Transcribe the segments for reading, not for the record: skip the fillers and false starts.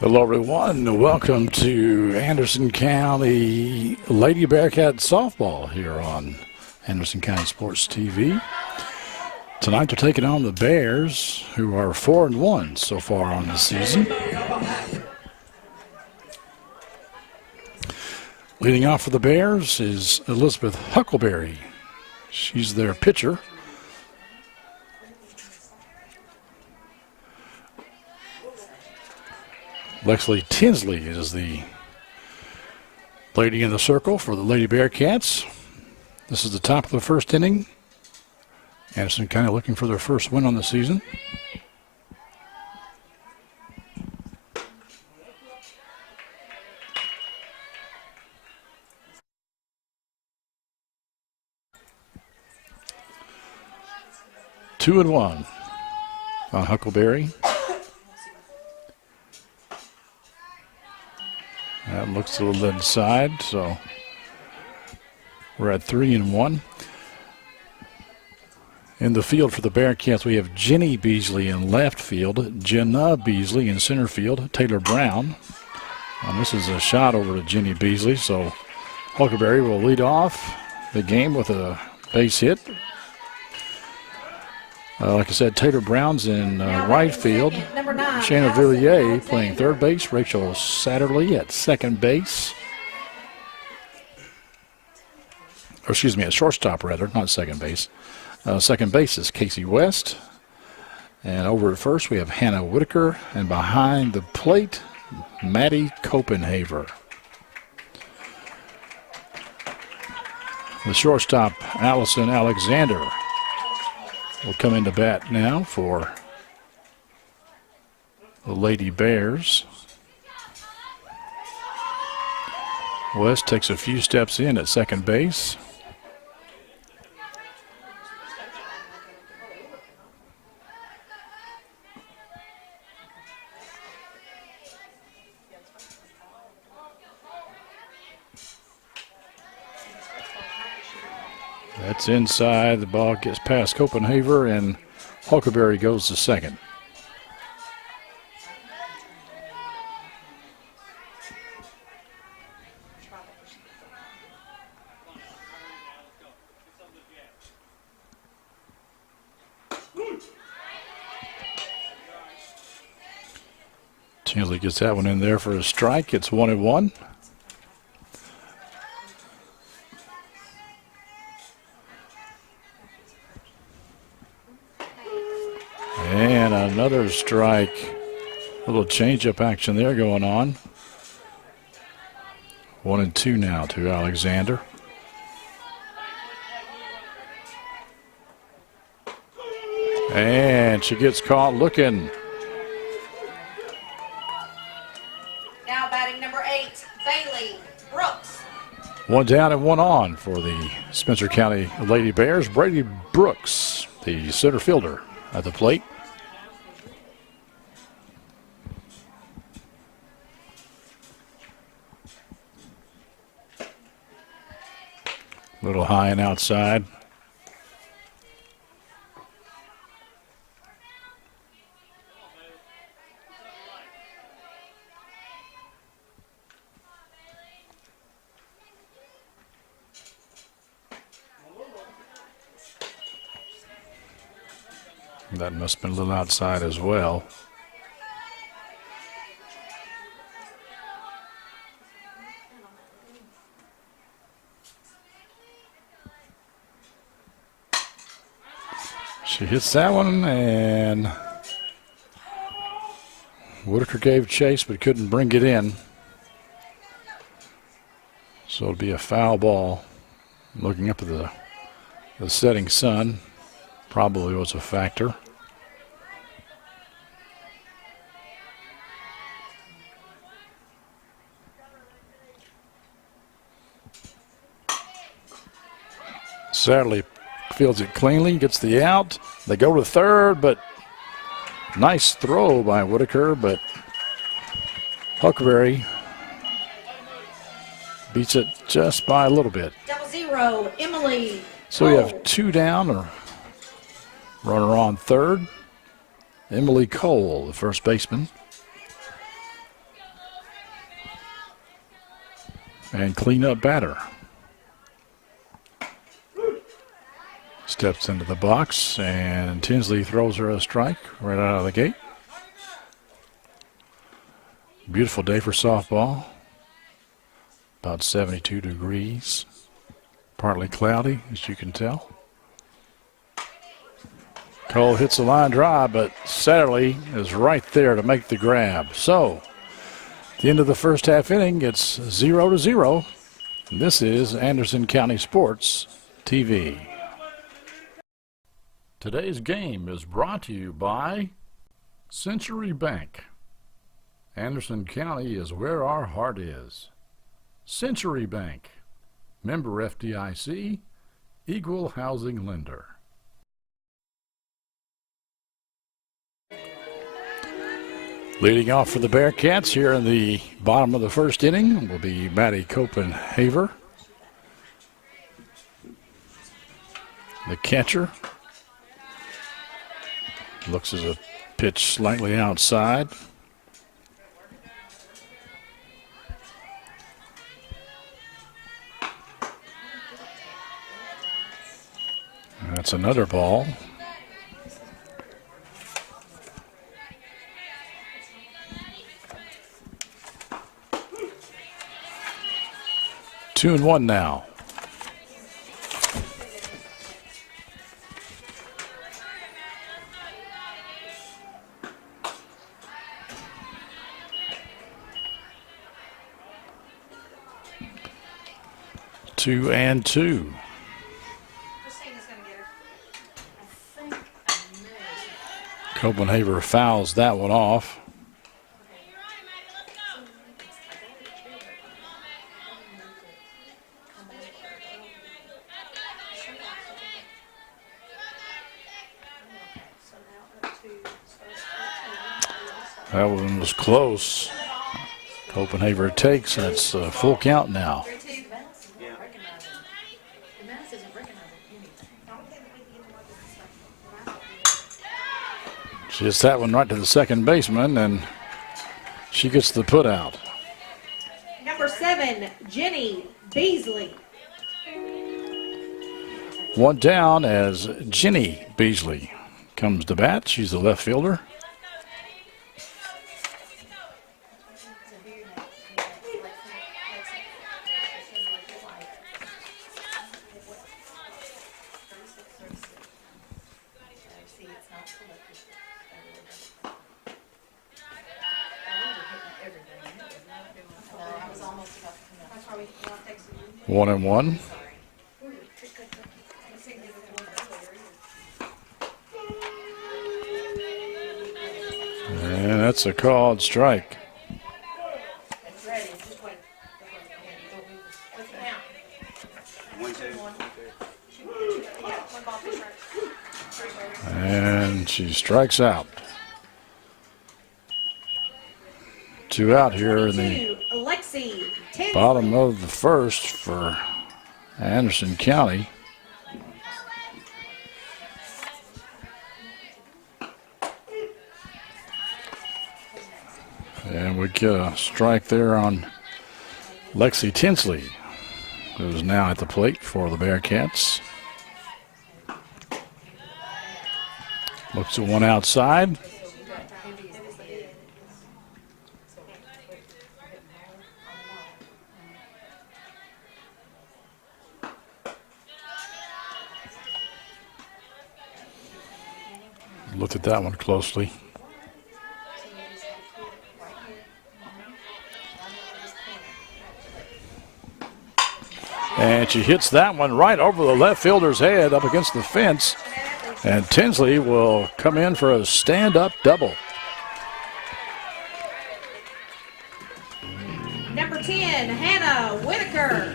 Hello, everyone. Welcome to Anderson County Lady Bearcat Softball here on Anderson County Sports TV. Tonight they're taking on the Bears, who are 4-1 so far on the season. Leading off for the Bears is Elizabeth Huckleberry. She's their pitcher. Lexley Tinsley is the lady in the circle for the Lady Bearcats. This is the top of the first inning. Anderson County looking for their first win on the season. Two and one on Huckleberry. That looks a little inside, so we're at 3-1. In the field for the Bearcats, we have Jenny Beasley in left field, Jenna Beasley in center field, Taylor Brown. And this is a shot over to Jenny Beasley, so Huckleberry will lead off the game with a base hit. Like I said, Taylor Brown's in right field. Shanna Villiers playing third base. Rachel Satterley at second base. Or excuse me, at shortstop rather, not second base. Second base is Casey West. And over at first we have Hannah Whitaker. And behind the plate, Maddie Copenhaver. The shortstop, Allison Alexander, will come into bat now for the Lady Bears. West takes a few steps in at second base. That's inside. The ball gets past Copenhaver, and Huckleberry goes to second. Tinsley gets that one in there for a strike. It's 1-1. And another strike. A little change-up action there going on. 1-2 now to Alexander. And she gets caught looking. Now batting number 8, Bailey Brooks. One down and one on for the Spencer County Lady Bears. Brady Brooks, the center fielder, at the plate. A little high and outside. That must have been a little outside as well. She hits that one, and Whitaker gave chase but couldn't bring it in. So it'll be a foul ball. Looking up at the setting sun probably was a factor. Sadly, fields it cleanly, gets the out. They go to third, but nice throw by Whitaker, but Huckleberry beats it just by a little bit. 0-0, Emily. So we have two down, or runner on third. Emily Cole, the first baseman. and cleanup batter. Steps into the box, and Tinsley throws her a strike right out of the gate. Beautiful day for softball. About 72 degrees. Partly cloudy, as you can tell. Cole hits the line drive, but Satterley is right there to make the grab. So, at the end of the first half inning, it's 0-0. This is Anderson County Sports TV. Today's game is brought to you by Century Bank. Anderson County is where our heart is. Century Bank, member FDIC, equal housing lender. Leading off for the Bearcats here in the bottom of the first inning will be Maddie Copenhaver, the catcher. Looks as a pitch slightly outside. That's another ball. 2-1 now. Two and two. Copenhaver fouls that one off. That one was close. Copenhaver takes, and it's a full count now. She hits that one right to the second baseman, and she gets the put out. Number 7, Jenny Beasley. One down as Jenny Beasley comes to bat. She's the left fielder. One and one. And that's a called strike. And she strikes out. Two out here in the bottom of the first for Anderson County. And we get a strike there on Lexi Tinsley, who's now at the plate for the Bearcats. Looks at one outside. Looked at that one closely. And she hits that one right over the left fielder's head up against the fence. And Tinsley will come in for a stand-up double. Number 10, Hannah Whitaker.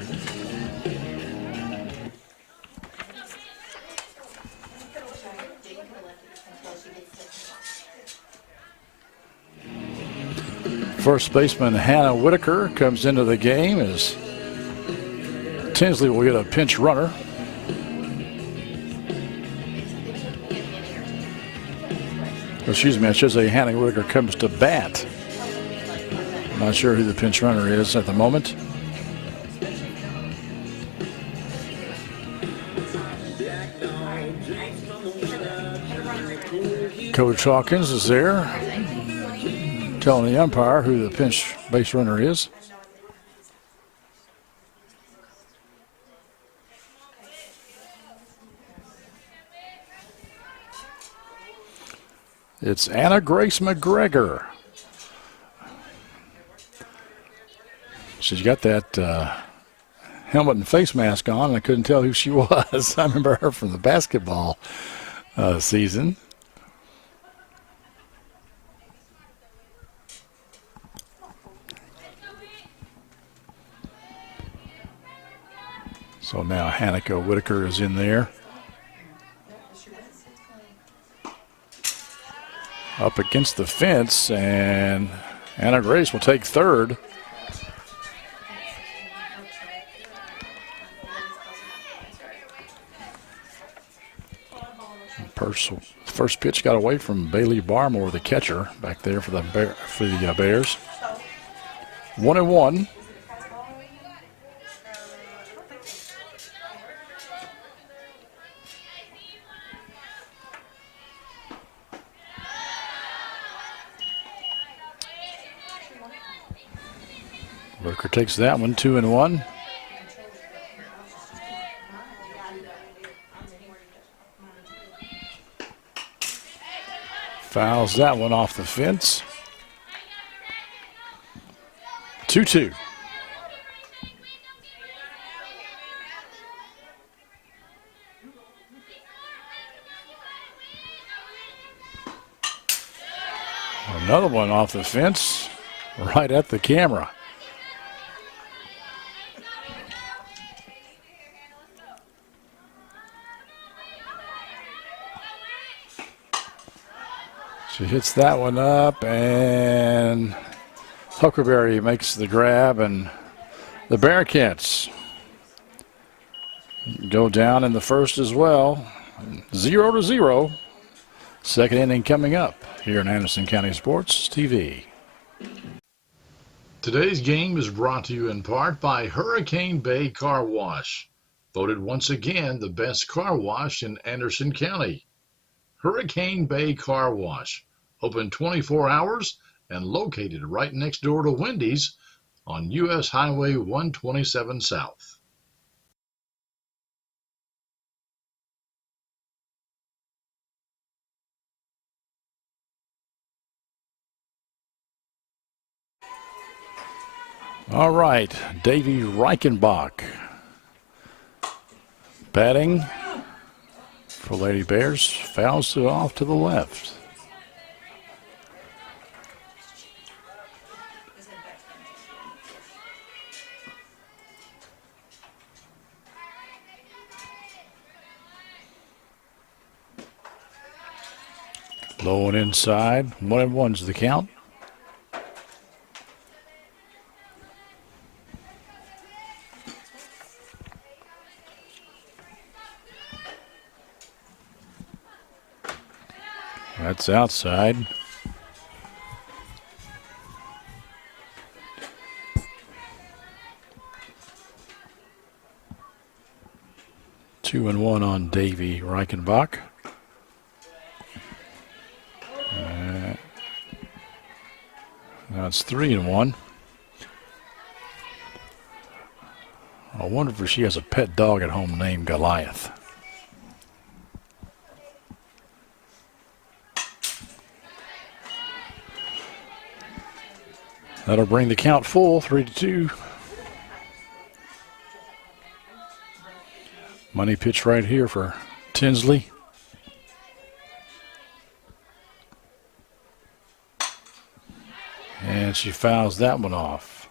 First baseman Hannah Whitaker comes into the game as Tinsley will get a pinch runner. Excuse me, I should say Hannah Whitaker comes to bat. I'm not sure who the pinch runner is at the moment. Coach Hawkins is there, telling the umpire who the pinch base runner is. It's Anna Grace McGregor. She's got that helmet and face mask on, and I couldn't tell who she was. I remember her from the basketball season. So now Hanneke Whitaker is in there. Up against the fence, and Anna Grace will take third. First pitch got away from Bailey Barmore, the catcher, back there for the Bears. 1-1. Whitaker takes that one, 2-1. Fouls that one off the fence. 2-2. Another one off the fence, right at the camera. She hits that one up, and Huckleberry makes the grab, and the Bearcats go down in the first as well. 0-0. Second inning coming up here in Anderson County Sports TV. Today's game is brought to you in part by Hurricane Bay Car Wash, voted once again the best car wash in Anderson County. Hurricane Bay Car Wash, open 24 hours and located right next door to Wendy's on U.S. Highway 127 South. All right, Davey Reichenbach batting for Lady Bears, fouls it off to the left. Low and inside, 1-1's the count. That's outside. Two and one on Davey Reichenbach. Now it's 3-1. I wonder if she has a pet dog at home named Goliath. That'll bring the count full, 3-2. Money pitch right here for Tinsley. And she fouls that one off.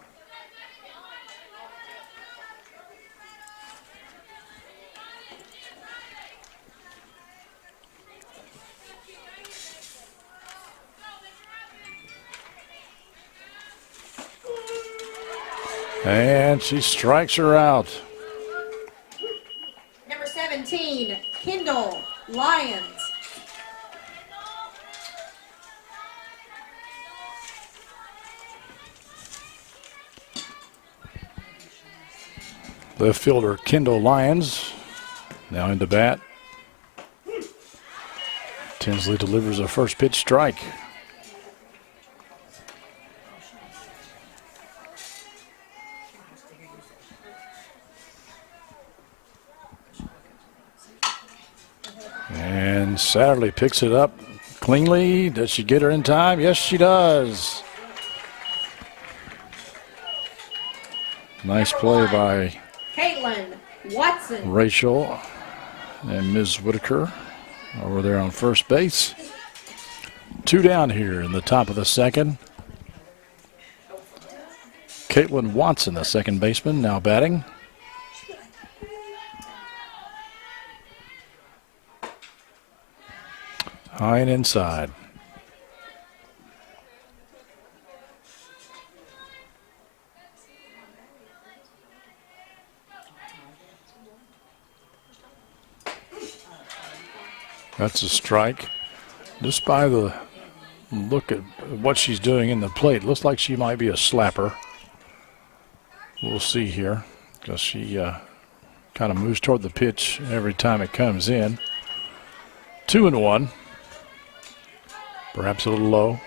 And she strikes her out. Number 17, Kendall Lyons. Left fielder Kendall Lyons now into bat. Tinsley delivers a first pitch strike. And Satterley picks it up cleanly. Does she get her in time? Yes, she does. Nice play by Caitlin Watson. Rachel and Ms. Whitaker over there on first base. 2 down here in the top of the second. Caitlin Watson, the second baseman, now batting. High and inside. That's a strike. Just by the look at what she's doing in the plate, looks like she might be a slapper. We'll see here because she kind of moves toward the pitch every time it comes in. 2-1. Perhaps a little low.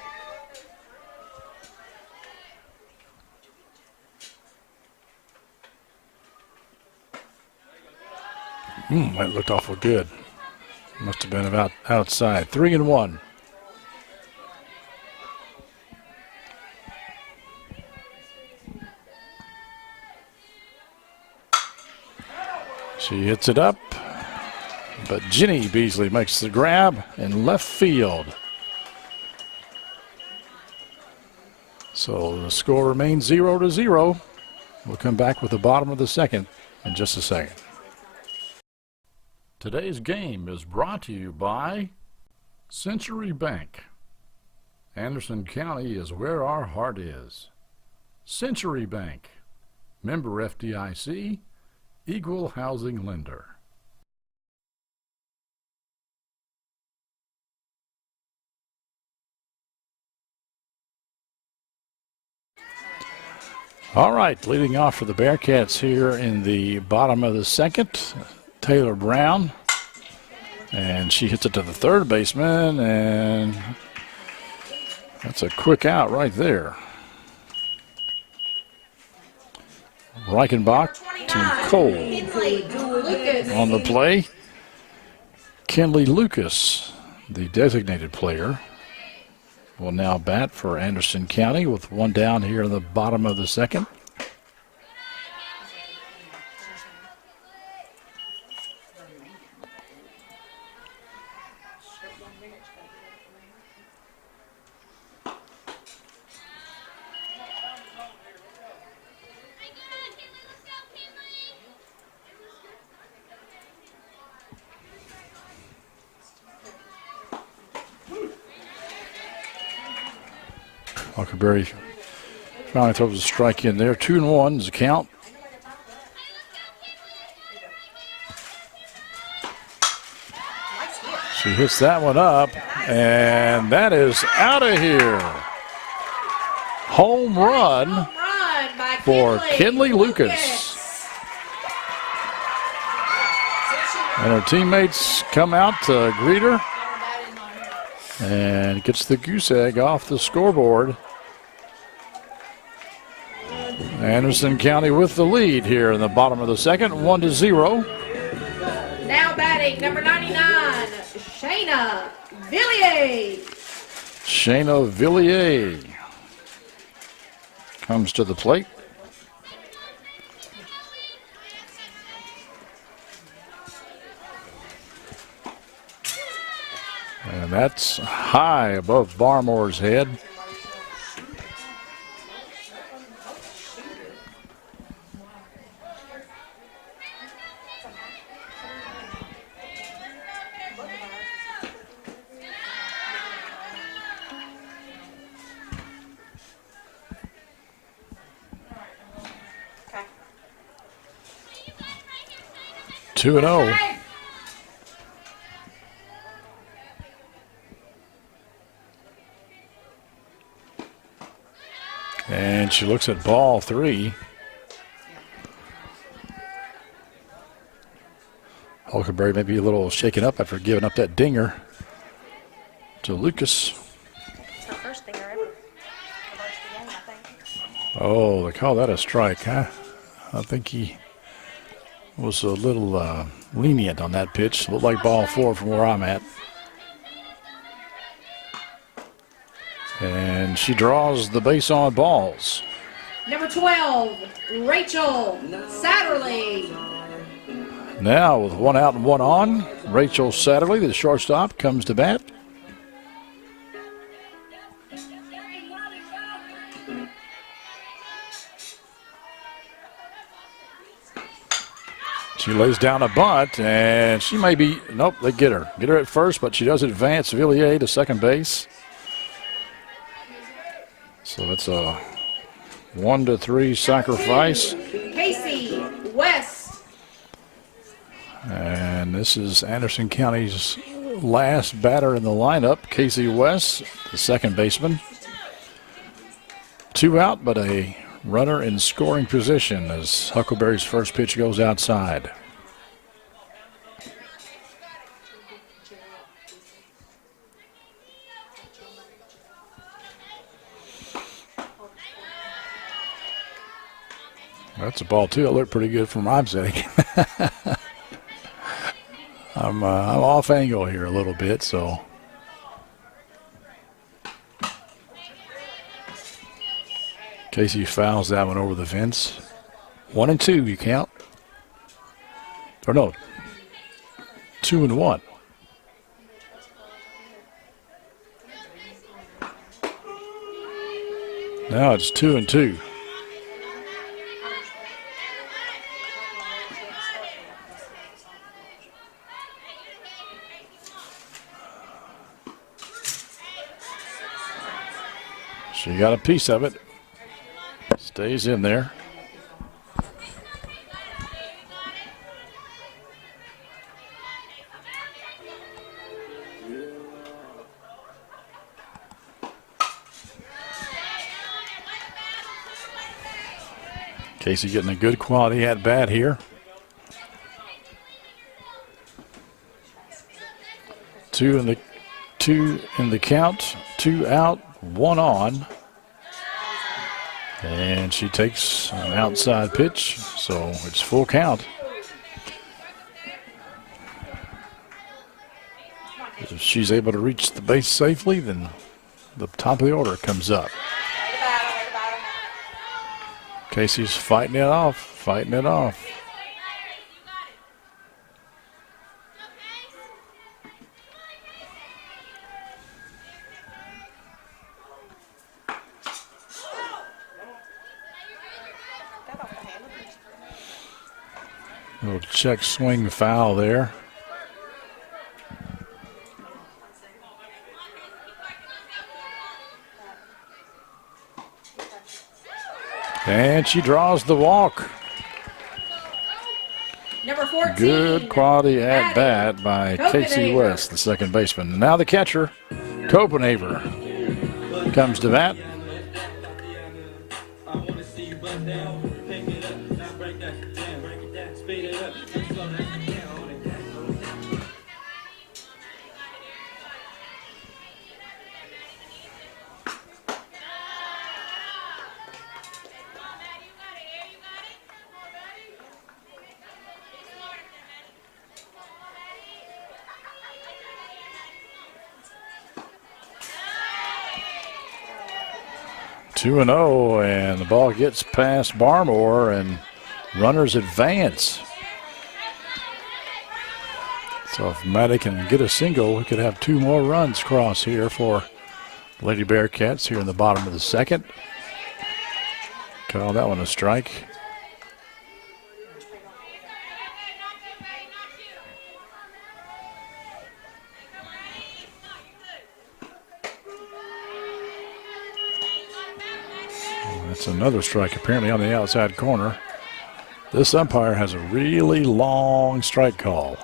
That looked awful good. Must have been about outside. 3-1. She hits it up, but Ginny Beasley makes the grab in left field. So the score remains 0-0. We'll come back with the bottom of the second in just a second. Today's game is brought to you by Century Bank. Anderson County is where our heart is. Century Bank, member FDIC, equal housing lender. All right, leading off for the Bearcats here in the bottom of the second, Taylor Brown. And she hits it to the third baseman, and that's a quick out right there. Reichenbach to Cole on the play. Kinley Lucas, the designated player, will now bat for Anderson County with 1 down here in the bottom of the second. Huckleberry finally throws a strike in there. 2-1 is the count. She hits that one up, and that is out of here. Home run for Kinley Lucas. And her teammates come out to greet her and gets the goose egg off the scoreboard. Anderson County with the lead here in the bottom of the second, 1-0. Now batting, number 99, Shayna Villiers. Shayna Villiers comes to the plate. And that's high above Barmore's head. Okay. 2-0. And she looks at ball 3. Hulkenberry may be a little shaken up after giving up that dinger to Lucas. It's her first finger ever. Reverse the game, I think. Oh, they call that a strike, huh? I think he was a little lenient on that pitch. Looked like ball 4 from where I'm at. And she draws the base on balls. Number 12, Rachel Satterley. Now with 1 out and 1 on, Rachel Satterley, the shortstop, comes to bat. She lays down a bunt, and she may be, nope, they get her. Get her at first, but she does advance Villiers to second base. So it's a 1-3 sacrifice. Casey West. And this is Anderson County's last batter in the lineup, Casey West, the second baseman. 2 out, but a runner in scoring position as Huckleberry's first pitch goes outside. That's a ball, too. It looked pretty good from my setting. I'm off angle here a little bit, so. Casey fouls that one over the fence. 1 and 2, you count. Or no, 2 and 1. Now it's 2 and 2. She got a piece of it. Stays in there. Casey getting a good quality at bat here. 2 in the count, 2 out, 1 on. And she takes an outside pitch, so it's full count. If she's able to reach the base safely, then the top of the order comes up. Casey's fighting it off, fighting it off. Little check swing foul there. And she draws the walk. Number 14. Good quality at bat by Casey West, the second baseman. Now the catcher, Copenhaver, comes to bat. Two and 0, and the ball gets past Barmore, and runners advance. So if Maddie can get a single, we could have 2 more runs cross here for Lady Bearcats here in the bottom of the second. Call that one a strike. That's another strike apparently on the outside corner. This umpire has a really long strike call.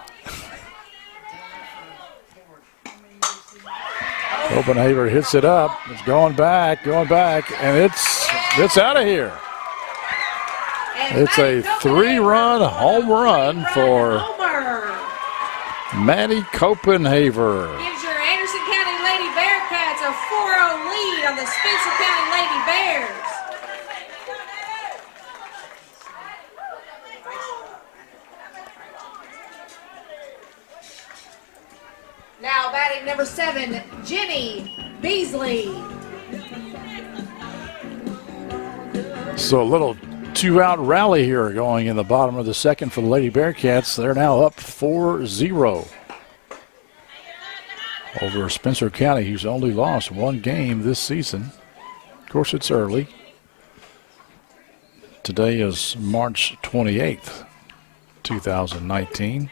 Copenhaver hits it up. It's going back, and it's out of here. It's a 3-run home run for Maddie Copenhaver. Gives your Anderson County Lady the Spencer County Lady Bears. Now batting number 7, Jenny Beasley. So a little two-out rally here going in the bottom of the second for the Lady Bearcats. They're now up 4-0 over Spencer County, who's only lost one game this season. Of course, it's early. Today is March 28th, 2019.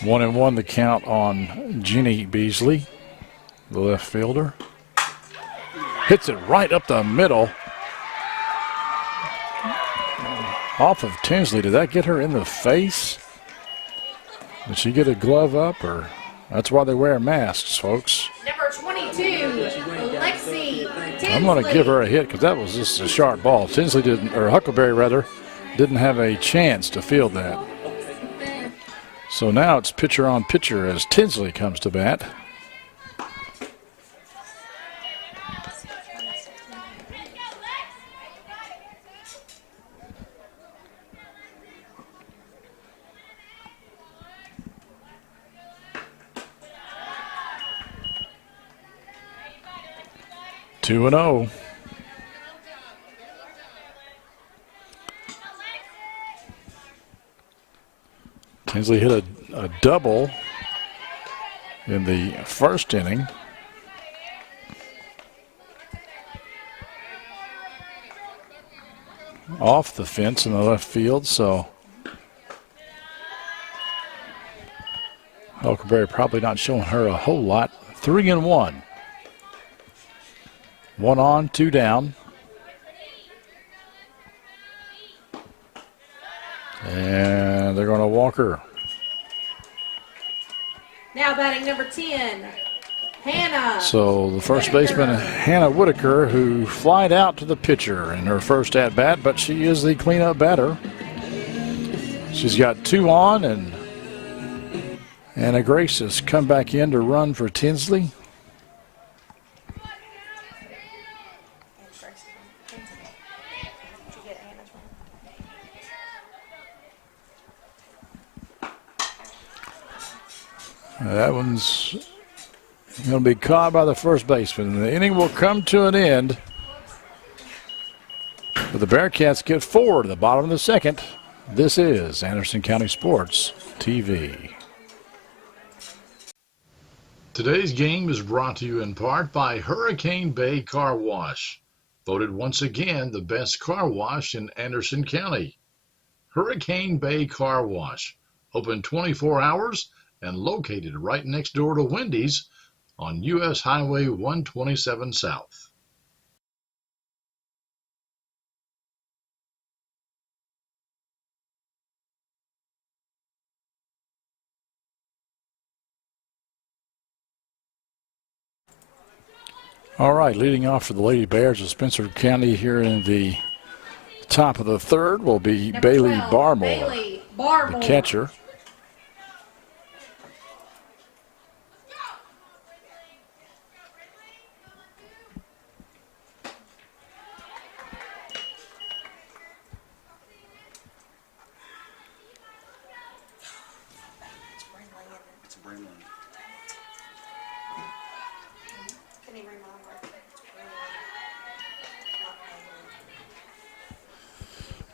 1-1 the count on Jenny Beasley, the left fielder. Hits it right up the middle. Off of Tinsley. Did that get her in the face? Did she get a glove up? Or that's why they wear masks, folks. Number 22, Lexi Tinsley. I'm going to give her a hit because that was just a sharp ball. Tinsley didn't, or Huckleberry rather, didn't have a chance to field that. So now it's pitcher on pitcher as Tinsley comes to bat. Two and 0. Tinsley hit a double in the first inning. Off the fence in the left field, so Huckleberry probably not showing her a whole lot. 3-1. 1 on, 2 down. And they're going to walk her. Now batting number 10, Hannah. So the first baseman, Hannah Whitaker, who flied out to the pitcher in her first at-bat, but she is the cleanup batter. She's got 2 on, and Anna Grace has come back in to run for Tinsley. That one's going to be caught by the first baseman. The inning will come to an end. But the Bearcats get 4 to the bottom of the second. This is Anderson County Sports TV. Today's game is brought to you in part by Hurricane Bay Car Wash, voted once again the best car wash in Anderson County. Hurricane Bay Car Wash, open 24 hours and located right next door to Wendy's on U.S. Highway 127 South. All right, leading off for the Lady Bears of Spencer County here in the top of the third will be Number Bailey 12, Barmore, Bailey Barmore, the catcher.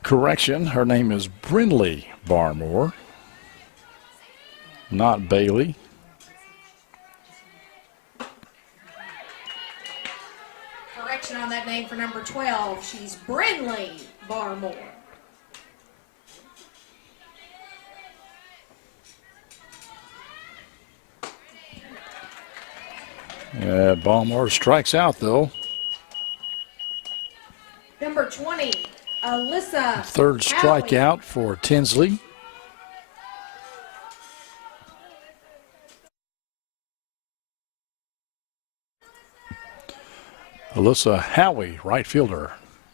Correction, her name is Brindley Barmore, not Bailey. Correction on that name for number 12. She's Brindley Barmore. Yeah, Barmore strikes out though. Number 20, Alyssa. Third Howie. strikeout for Tinsley. Alyssa Howie, right fielder,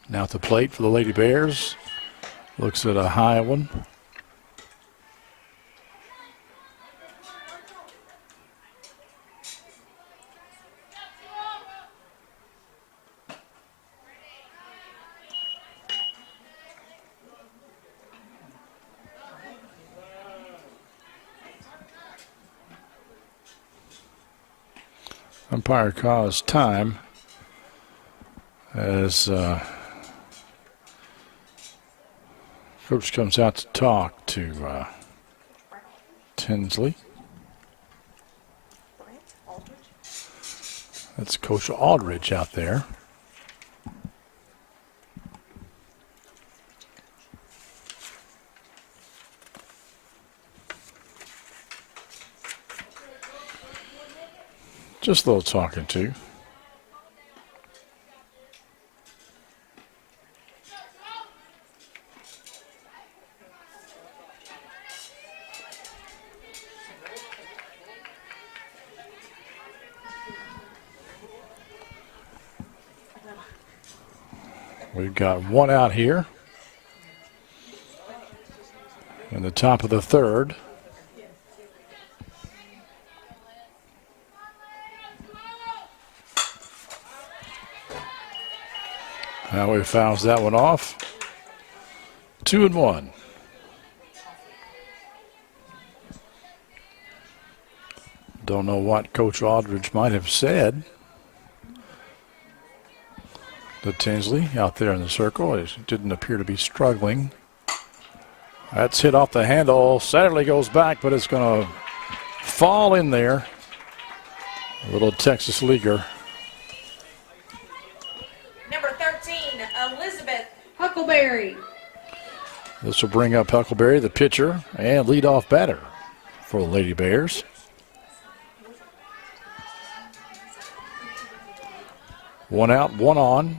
now at the plate for the Lady Bears. Looks at a high one. Umpire calls time as coach comes out to talk to Tinsley. That's Coach Aldridge out there. Just a little talking to. We've got one out here in the top of the third. Howie fouls that one off. 2-1. Don't know what Coach Aldridge might have said to Tinsley out there in the circle. It didn't appear to be struggling. That's hit off the handle. Satterley goes back, but it's going to fall in there. A little Texas leaguer. Number 13, Elizabeth. Huckleberry. This will bring up Huckleberry, the pitcher, and leadoff batter for the Lady Bears. One out, one on.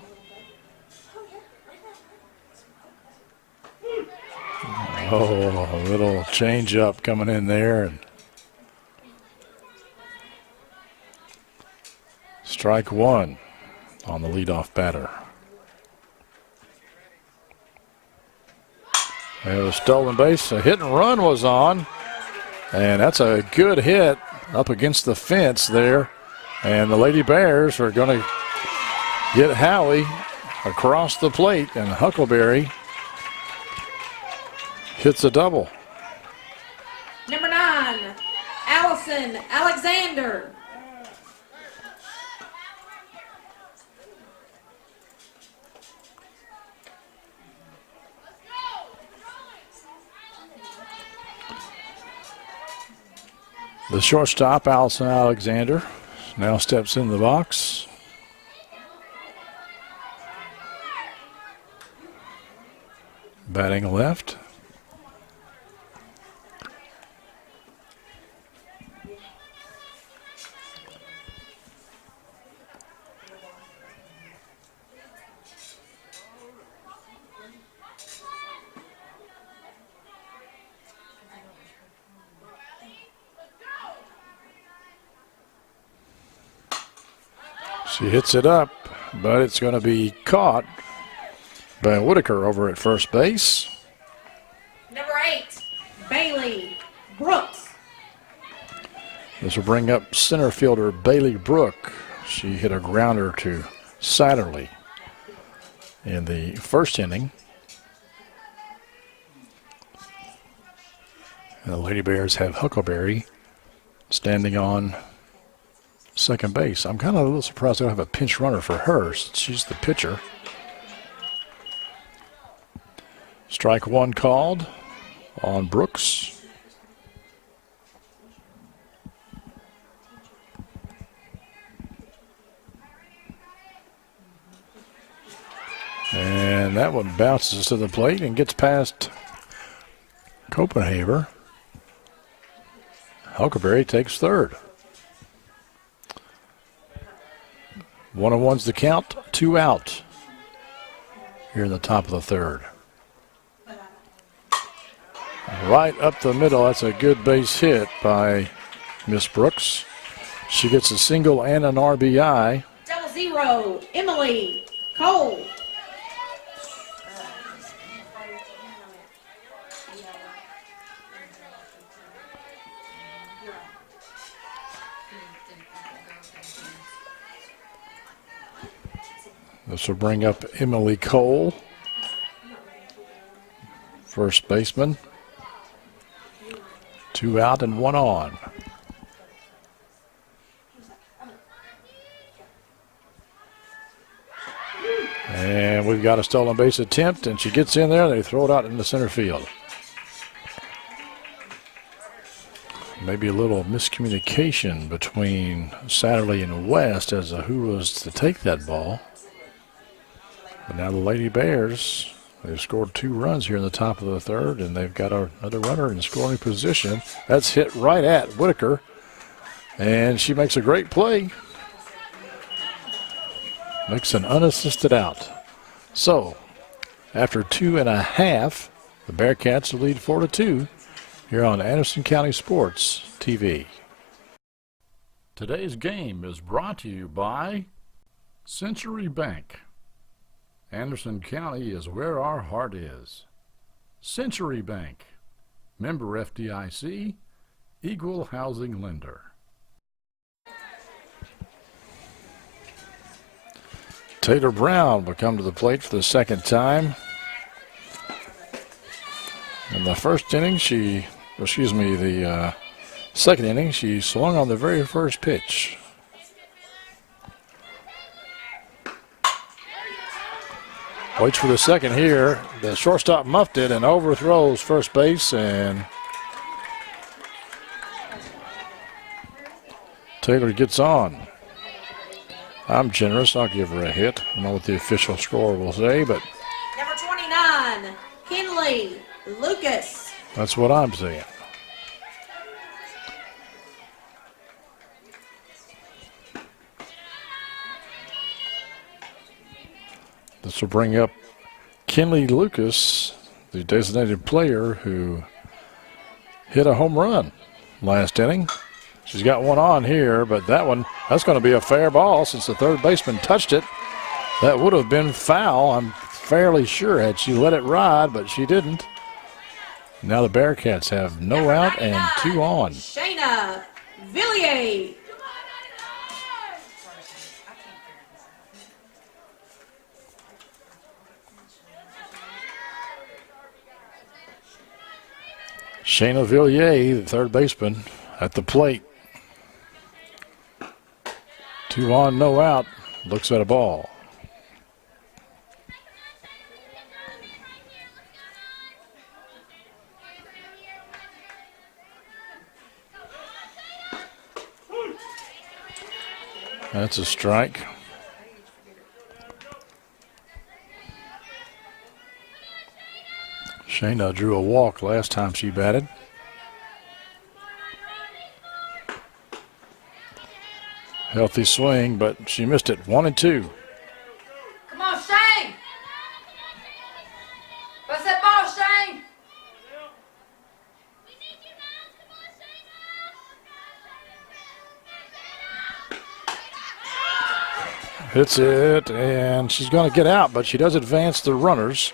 Oh, a little change up coming in there. And strike one on the leadoff batter. We have a stolen base. A hit and run was on. And that's a good hit up against the fence there. And the Lady Bears are going to get Howie across the plate. And Huckleberry hits a double. Number 9, Allison Alexander. The shortstop, Allison Alexander, now steps in the box. Batting left. She hits it up, but it's going to be caught by Whitaker over at first base. Number 8, Bailey Brooks. This will bring up center fielder Bailey Brook. She hit a grounder to Satterley in the first inning. And the Lady Bears have Huckleberry standing on second base. I'm kind of a little surprised they don't have a pinch runner for her since she's the pitcher. Strike one called on Brooks. And that one bounces to the plate and gets past Copenhaver. Huckleberry takes third. 1-1's the count, 2 out here in the top of the third. Right up the middle, that's a good base hit by Miss Brooks. She gets a single and an RBI. 0-0, Emily Cole. This will bring up Emily Cole, first baseman. 2 out and 1 on. They've got a stolen base attempt, and she gets in there. They throw it out in the center field. Maybe a little miscommunication between Satterley and West as to who was to take that ball. But now the Lady Bears, they've scored 2 runs here in the top of the third, and they've got another runner in scoring position. That's hit right at Whitaker, and she makes a great play. Makes an unassisted out. So, after 2.5, the Bearcats lead 4-2 here on Anderson County Sports TV. Today's game is brought to you by Century Bank. Anderson County is where our heart is. Century Bank, member FDIC, equal housing lender. Taylor Brown will come to the plate for the second time. In the first inning, the second inning, she swung on the very first pitch. Waits for the second here. The shortstop muffed it and overthrows first base, and Taylor gets on. I'm generous. I'll give her a hit. I don't know what the official score will say, but Number 29, Kinley Lucas. that's what I'm saying. This will bring up Kinley Lucas, the designated player who hit a home run last inning. She's got one on here, but that's going to be a fair ball since the third baseman touched it. That would have been foul, I'm fairly sure, had she let it ride, but she didn't. Now the Bearcats have no out and 2 on. Shayna Villiers. Shayna Villiers, the third baseman, at the plate. 2 on, no out. Looks at a ball. That's a strike. Shayna drew a walk last time she batted. Healthy swing, but she missed it. 1-2. Come on, Shane. What's that ball, Shane? Hits it, and she's going to get out, but she does advance the runners.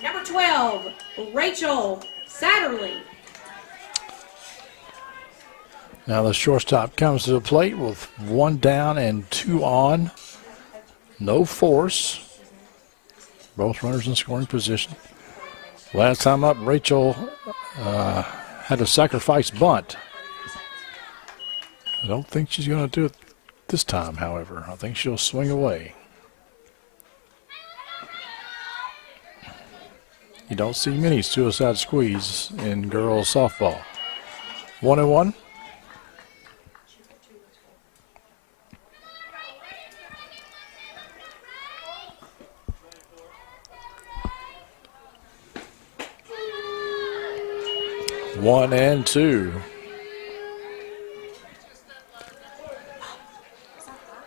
Number 12, Rachel Satterley. Now the shortstop comes to the plate with 1 down and 2 on. No force. Both runners in scoring position. Last time up, Rachel had a sacrifice bunt. I don't think she's going to do it this time, however. I think she'll swing away. You don't see many suicide squeeze in girls softball. 1-1. One and 2.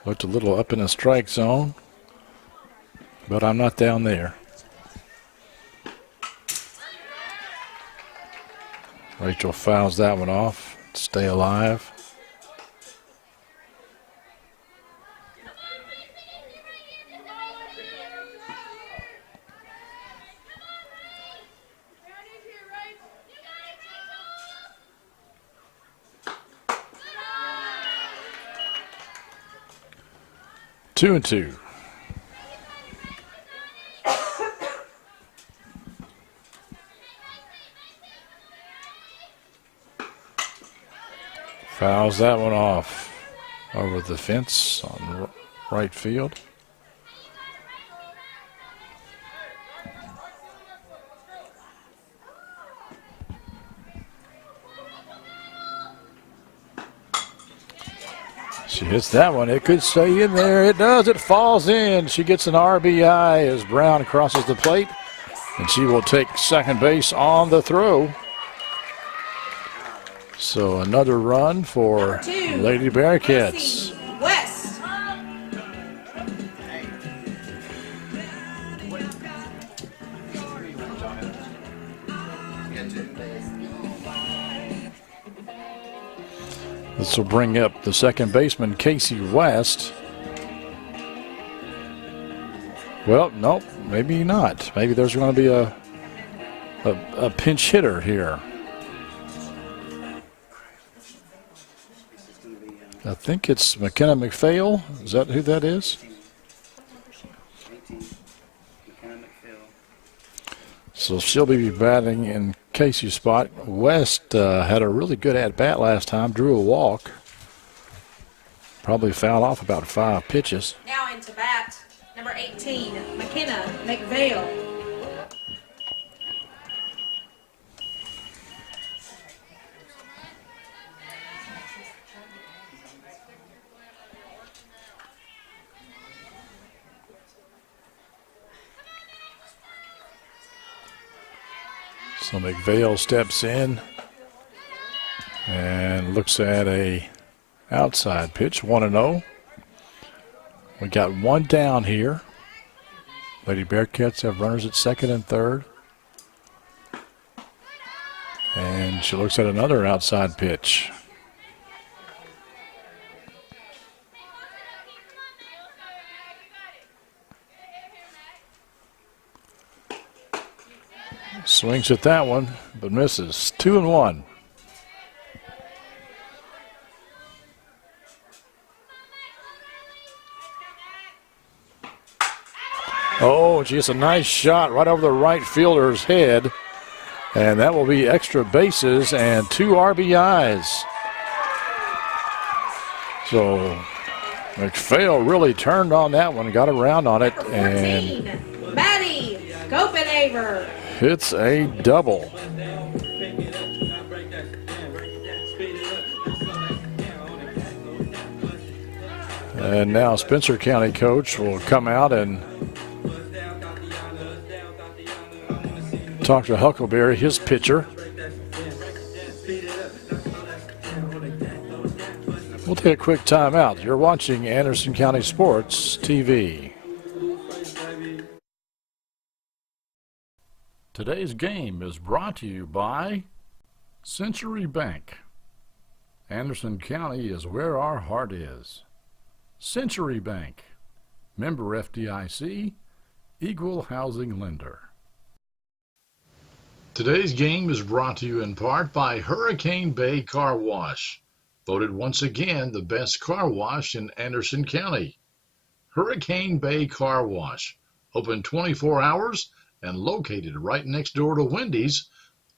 Looked a little up in the strike zone, but I'm not down there. Rachel fouls that one off. Stay alive. Two and 2. Fouls that one off over the fence right field. She hits that one. It could stay in there. It does. It falls in. She gets an RBI as Brown crosses the plate, and she will take second base on the throw. So another run for Lady Bearcats. Casey West. This will bring up the second baseman, Casey West. Well, nope, maybe not. Maybe there's going to be a pinch hitter here. I think it's McKenna McPhail. Is that who that is? So she'll be batting in Casey's spot. West had a really good at-bat last time, drew a walk. Probably fouled off about 5 pitches. Now into bat, number 18, McKenna McVale. So McVale steps in and looks at a outside pitch, 1-0. We got one down here. Lady Bearcats have runners at second and third. And she looks at another outside pitch. Swings at that one, but misses. 2-1. Oh, geez, a nice shot right over the right fielder's head. And that will be extra bases and 2 RBIs. So McPhail really turned on that one, got around on it, and 14, Maddie Copenhaver. hits a double. And now Spencer County coach will come out and talk to Huckleberry, his pitcher. We'll take a quick timeout. You're watching Anderson County Sports TV. Today's game is brought to you by Century Bank. Anderson County is where our heart is. Century Bank, member FDIC, equal housing lender. Today's game is brought to you in part by Hurricane Bay Car Wash, voted once again the best car wash in Anderson County. Hurricane Bay Car Wash, open 24 hours and located right next door to Wendy's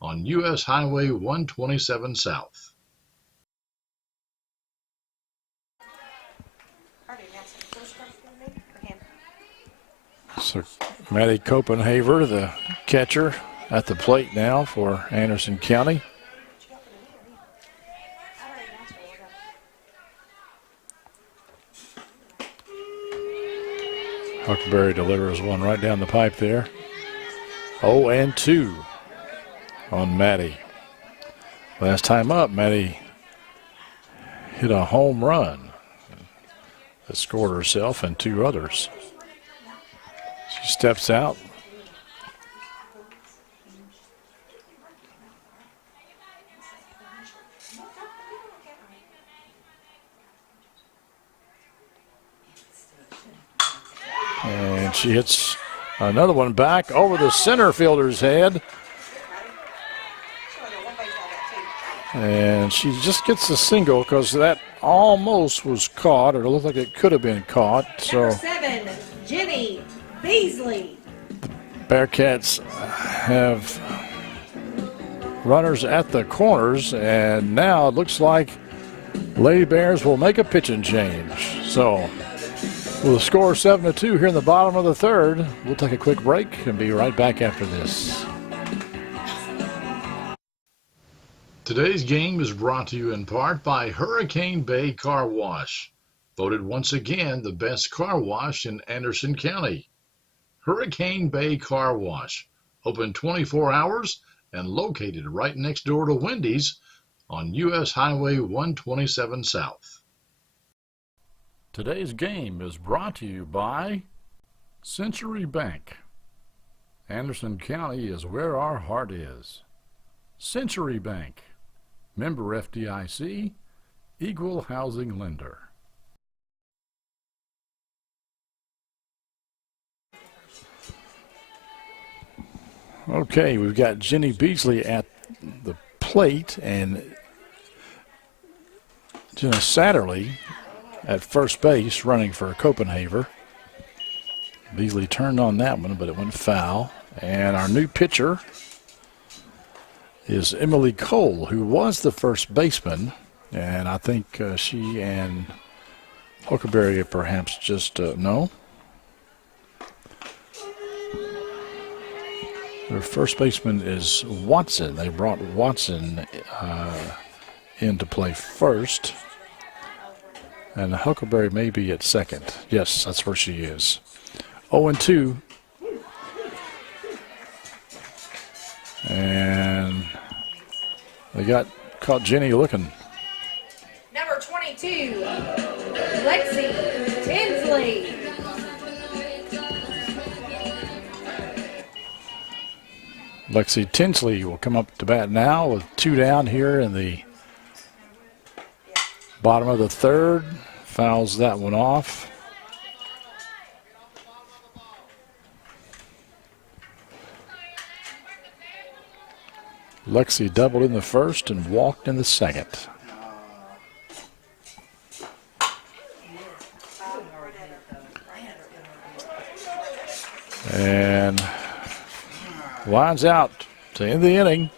on U.S. Highway 127 South. So Maddie Copenhaver, the catcher, at the plate now for Anderson County. Huckleberry delivers one right down the pipe there. 0-2 on Maddie. Last time up, Maddie hit a home run that scored herself and 2 others. She steps out. And she hits another one back over the center fielder's head. And she just gets a single because that almost was caught, or it looked like it could have been caught. Number So 7, Jenny Beasley. Bearcats have runners at the corners, and now it looks like Lady Bears will make a pitching change. So Well, the score 7-2 here in the bottom of the third. We'll take a quick break and be right back after this. Today's game is brought to you in part by Hurricane Bay Car Wash, voted once again the best car wash in Anderson County. Hurricane Bay Car Wash, open 24 hours and located right next door to Wendy's on US Highway 127 South. Today's game is brought to you by Century Bank. Anderson County is where our heart is. Century Bank, member FDIC, equal housing lender. Okay, we've got Jenny Beasley at the plate and Jenna Satterley at first base running for Copenhagen. Beasley turned on that one, but it went foul. And our new pitcher is Emily Cole, who was the first baseman. And I think she and Huckleberry perhaps just no. Their first baseman is Watson. They brought Watson in to play first. And Huckleberry may be at second. Yes, that's where she is. 0-2. And they caught Jenny looking. Number 22, Lexi Tinsley. Lexi Tinsley will come up to bat now with 2 down here in the bottom of the third. Fouls that one off. Lexi doubled in the first and walked in the second. And lines out to end the inning.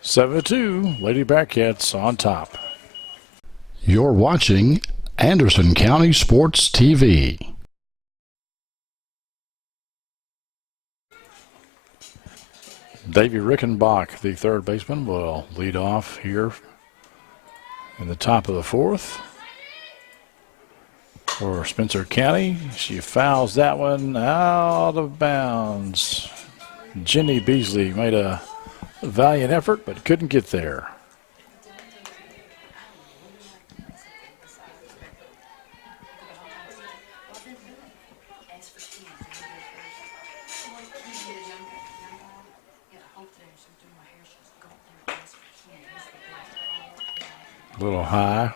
7-2, Lady Bearcats on top. You're watching Anderson County Sports TV. Davey Rickenbach, the third baseman, will lead off here in the top of the fourth for Spencer County. She fouls that one out of bounds. Jenny Beasley made a valiant effort but couldn't get there. A little high.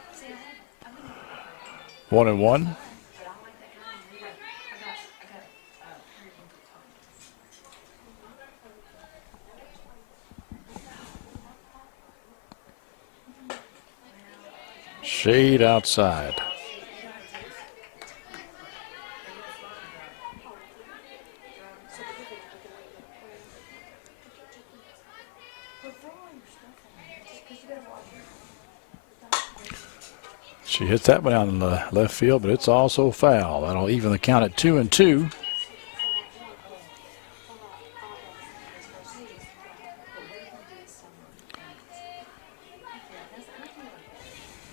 1-1. Shade outside. She hits that one out in the left field, but it's also foul. That'll even the count at 2-2.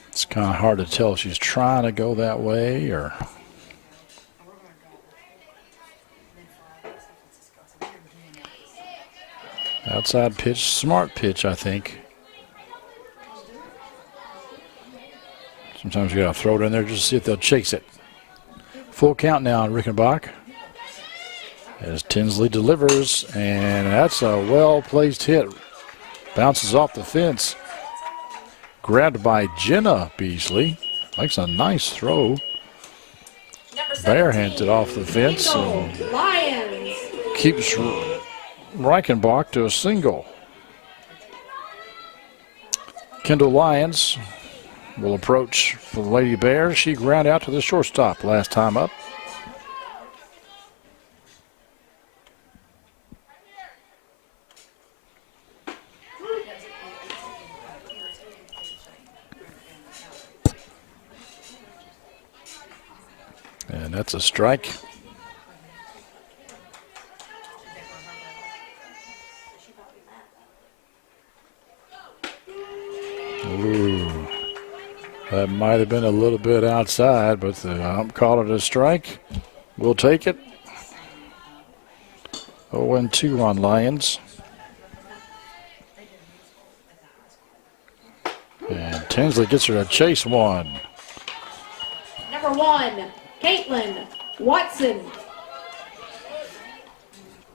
It's kind of hard to tell if she's trying to go that way or. Outside pitch, smart pitch, I think. Sometimes you got to throw it in there just to see if they'll chase it. Full count now on Rickenbach as Tinsley delivers, and that's a well-placed hit. Bounces off the fence. Grabbed by Jenna Beasley. Makes a nice throw. Barehands it off the fence and keeps Reichenbach to a single. Kendall Lyons will approach for the Lady Bears. She ground out to the shortstop last time up. That's a strike. Ooh. That might have been a little bit outside, but the ump called it a strike. We'll take it. 0-2 on Lions. And Tinsley gets her to chase one. Number 1, Caitlin Watson.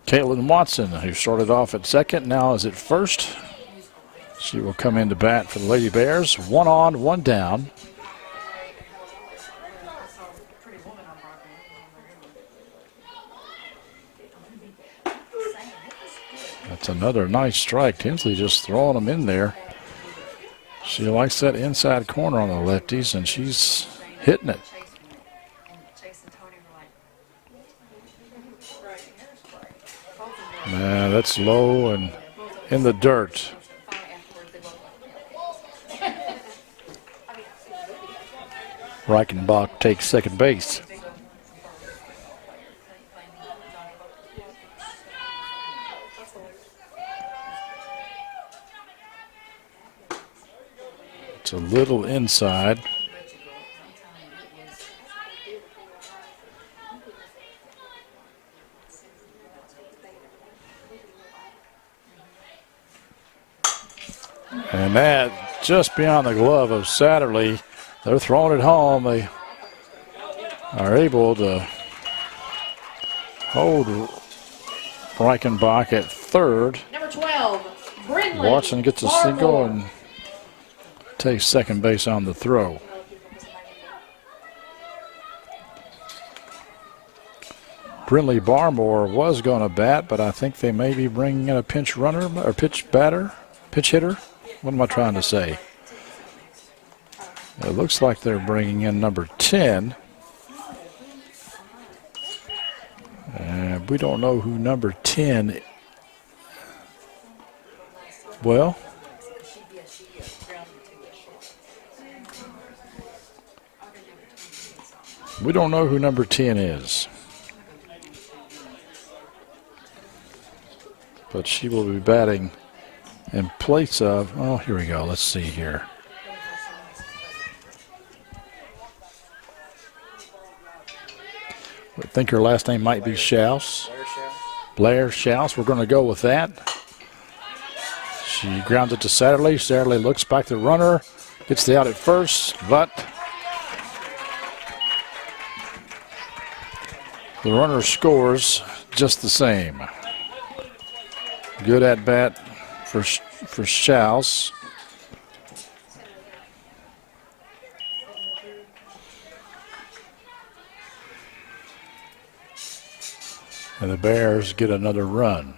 Caitlin Watson, who started off at second, now is at first. She will come in to bat for the Lady Bears. 1 on, 1 down. That's another nice strike. Tinsley just throwing them in there. She likes that inside corner on the lefties, and she's hitting it. Man, that's low and in the dirt. Reichenbach takes second base. It's a little inside. And that just beyond the glove of Satterley. They're throwing it home. They are able to hold Reichenbach at third. Number 12, Brindley Watson gets a single and takes second base on the throw. Brindley Barmore was going to bat, but I think they may be bringing in a pinch runner or pitch hitter. What am I trying to say? It looks like they're bringing in number 10. And we don't know who number 10 is. Well, we don't know who number 10 is. But she will be batting in place of, oh, here we go. Let's see here. I think her last name might be Schaus. Blair Schaus. We're going to go with that. She grounds it to Satterley. Satterley looks back to the runner. Gets the out at first, but the runner scores just the same. Good at bat for Schaus. And the Bears get another run.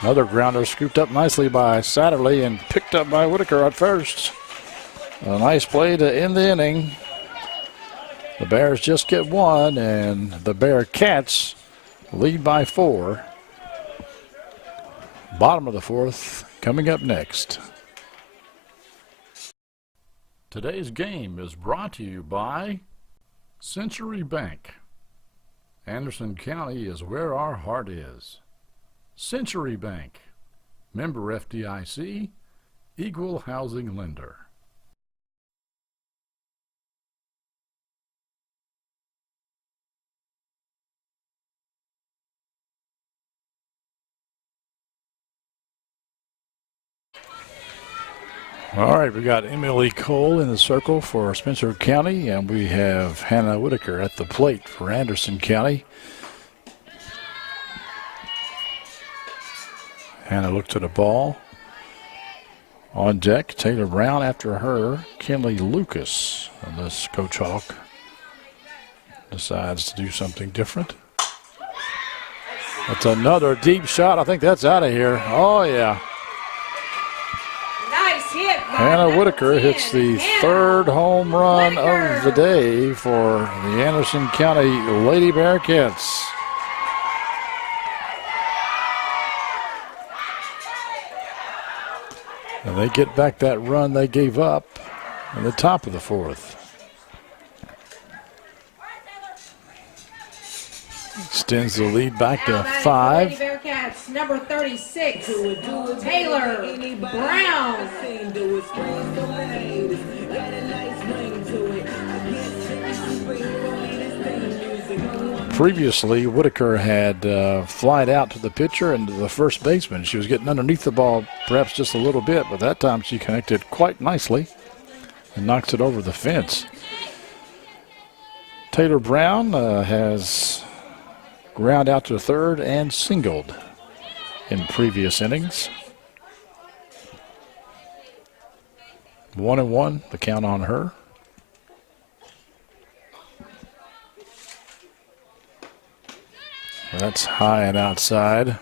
Another grounder scooped up nicely by Satterley and picked up by Whitaker at first. A nice play to end the inning. The Bears just get one, and the Bearcats lead by 4. Bottom of the 4th coming up next. Today's game is brought to you by Century Bank. Anderson County is where our heart is. Century Bank, member FDIC, equal housing lender. All right, we got Emily Cole in the circle for Spencer County, and we have Hannah Whitaker at the plate for Anderson County. Hannah looks at a ball. On deck, Taylor Brown after her, Kinley Lucas, unless Coach Hawk decides to do something different. That's another deep shot. I think that's out of here. Oh, yeah. Hit Hannah Whitaker hits the 3rd home run of the day for the Anderson County Lady Bearcats. And they get back that run they gave up in the top of the fourth. Extends the lead back to 5. Lady Bearcats, number 36, Taylor Brown. Previously, Whitaker had flied out to the pitcher and to the first baseman. She was getting underneath the ball perhaps just a little bit, but that time she connected quite nicely and knocks it over the fence. Taylor Brown has ground out to third and singled in previous innings. 1-1, the count on her. That's high and outside.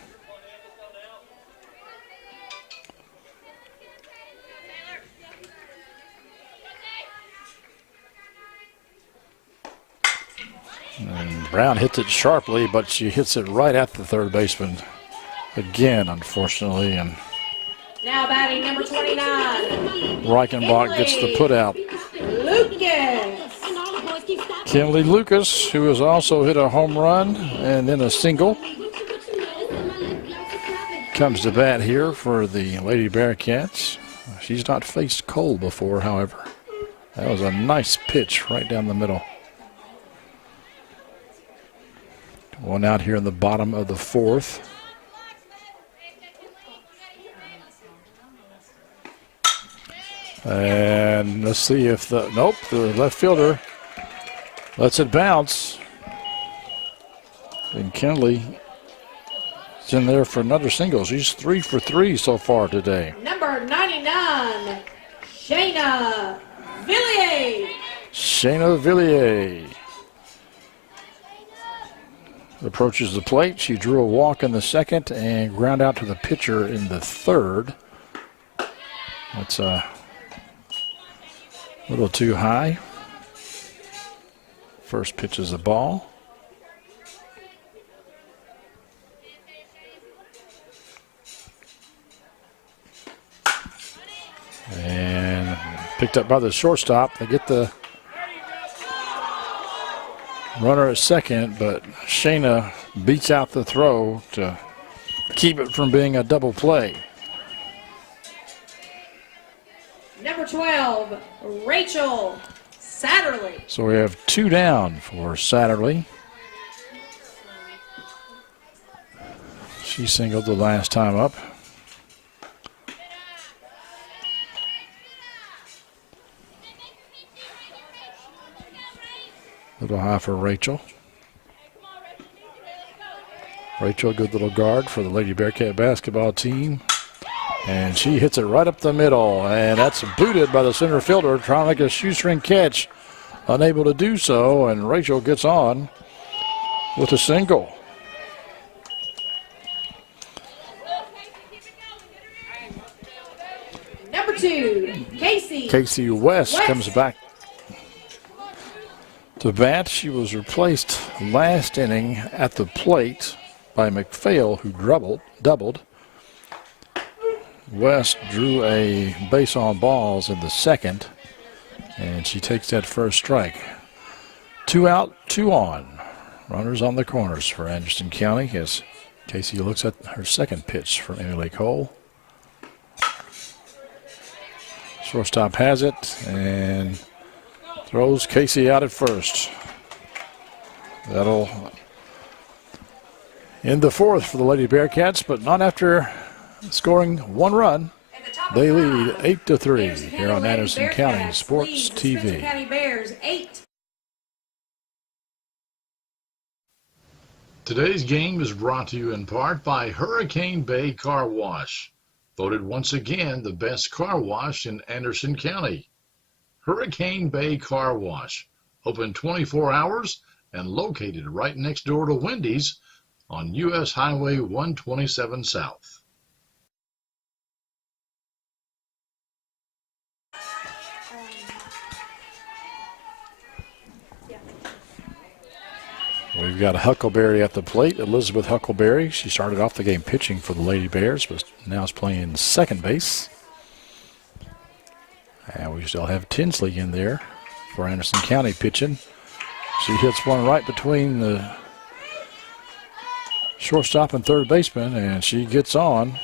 And Brown hits it sharply, but she hits it right at the third baseman again, unfortunately. And Now batting number 29, Reichenbach gets the put out. Lucas. Kinley Lucas, who has also hit a home run and then a single, comes to bat here for the Lady Bearcats. She's not faced Cole before, however. That was a nice pitch right down the middle. One out here in the bottom of the fourth. And let's see if the left fielder lets it bounce. And Kinley is in there for another single. She's 3 for 3 so far today. Number 99, Shayna Villiers. Shayna Villiers approaches the plate. She drew a walk in the second and ground out to the pitcher in the third. That's a little too high. First pitch is the ball. And picked up by the shortstop. They get the runner at second, but Shayna beats out the throw to keep it from being a double play. Number 12, Rachel Satterley. So we have 2 down for Satterley. She singled the last time up. Little high for Rachel. Rachel, good little guard for the Lady Bearcat basketball team. And she hits it right up the middle. And that's booted by the center fielder trying to make a shoestring catch. Unable to do so. And Rachel gets on with a single. Number 2, Casey. Casey West comes back to bat. She was replaced last inning at the plate by McPhail, who doubled. West drew a base on balls in the second, and she takes that first strike. 2 out, 2 on. Runners on the corners for Anderson County as Casey looks at her second pitch from Emily Cole. Shortstop has it and throws Casey out at first. That'll end the fourth for the Lady Bearcats, but not after scoring 1 run. They lead 8-3 here on Anderson County Sports TV. County Bears 8. Today's game is brought to you in part by Hurricane Bay Car Wash, voted once again the best car wash in Anderson County. Hurricane Bay Car Wash, open 24 hours and located right next door to Wendy's on U.S. Highway 127 South. We've got Huckleberry at the plate. Elizabeth Huckleberry. She started off the game pitching for the Lady Bears, but now is playing second base. And we still have Tinsley in there for Anderson County pitching. She hits one right between the shortstop and third baseman, and she gets on.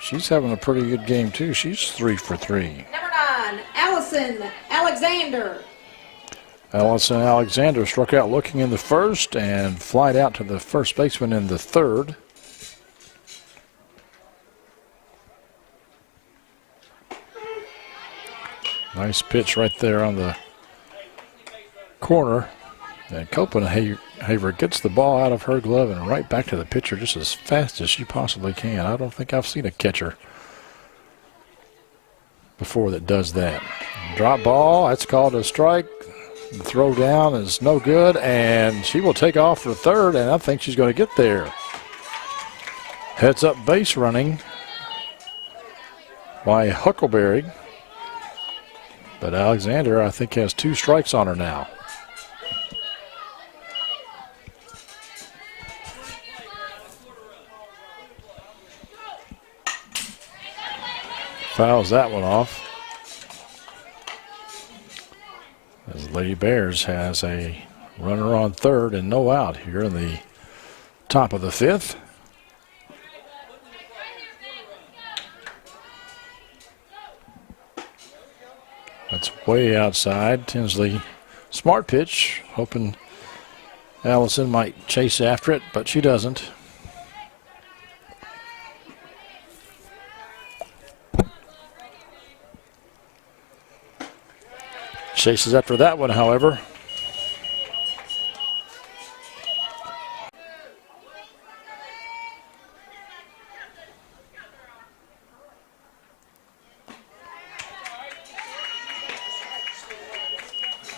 She's having a pretty good game, too. She's 3 for 3. Number 9, Allison Alexander. Allison Alexander struck out looking in the first and flied out to the first baseman in the third. Nice pitch right there on the corner. And Copenhaver gets the ball out of her glove and right back to the pitcher just as fast as she possibly can. I don't think I've seen a catcher before that does that. Drop ball, that's called a strike. The throw down is no good, and she will take off for third, and I think she's going to get there. Heads up base running by Huckleberry. But Alexander, I think, has 2 strikes on her now. Fouls that one off. As Lady Bears has a runner on third and no out here in the top of the 5th. That's way outside. Tinsley, smart pitch, hoping Allison might chase after it, but she doesn't. Chases after that one, however.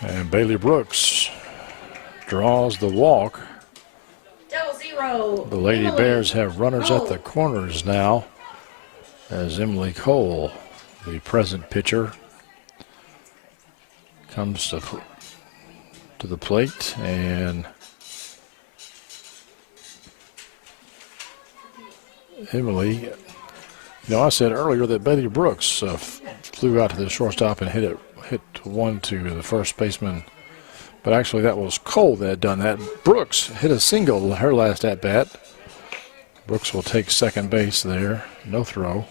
And Bailey Brooks draws the walk. 0-0. The Lady Emily Bears have runners at the Cole. corners now as Emily Cole, the present pitcher, comes to the plate, and Emily, you know, I said earlier that Bailey Brooks flew out to the shortstop and hit one to the first baseman, but actually that was Cole that had done that. Brooks hit a single her last at bat. Brooks will take second base there, no throw.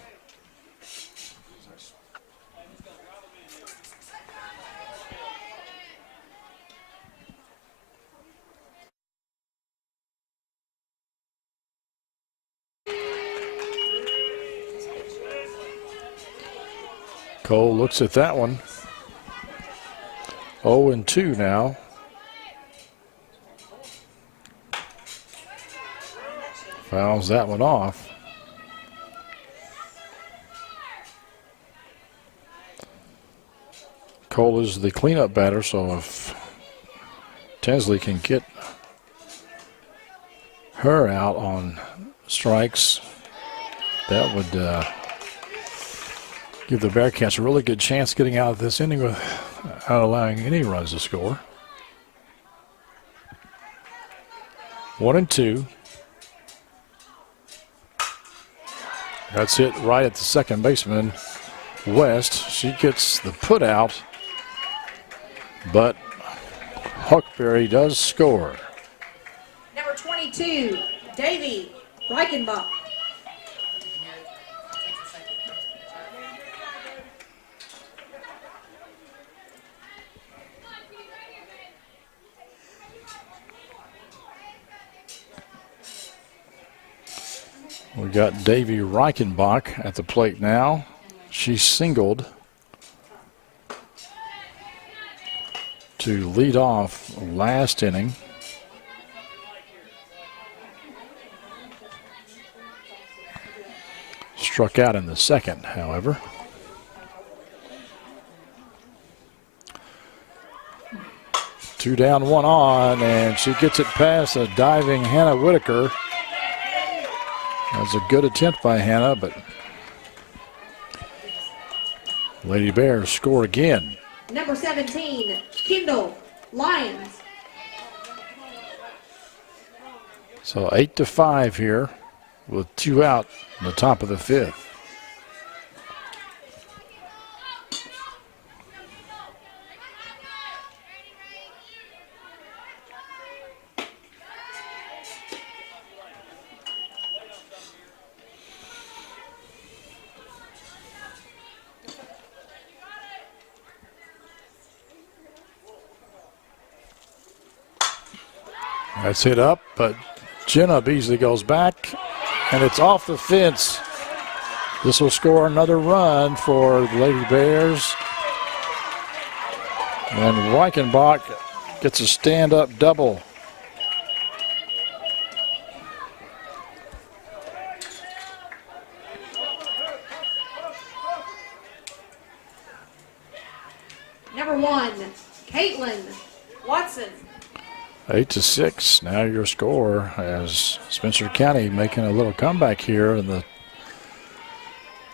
Cole looks at that one. 0-2 now. Fouls that one off. Cole is the cleanup batter, so if Tinsley can get her out on strikes, that would give the Bearcats a really good chance getting out of this inning without allowing any runs to score. 1-2. That's hit right at the second baseman, West. She gets the put out, but Huckberry does score. Number 22, Davy Reichenbach. We got Davy Reichenbach at the plate now. She singled to lead off last inning. Struck out in the second, however. Two down, one on, and she gets it past a diving Hannah Whitaker. That was a good attempt by Hannah, but Lady Bears score again. Number 17, Kendall Lyons. So 8-5 here with 2 out in the top of the 5th. That's hit up, but Jenna Beasley goes back, and it's off the fence. This will score another run for the Lady Bears. And Reichenbach gets a stand-up double. Number 1, Caitlin Watson. 8-6. Now your score as Spencer County making a little comeback here in the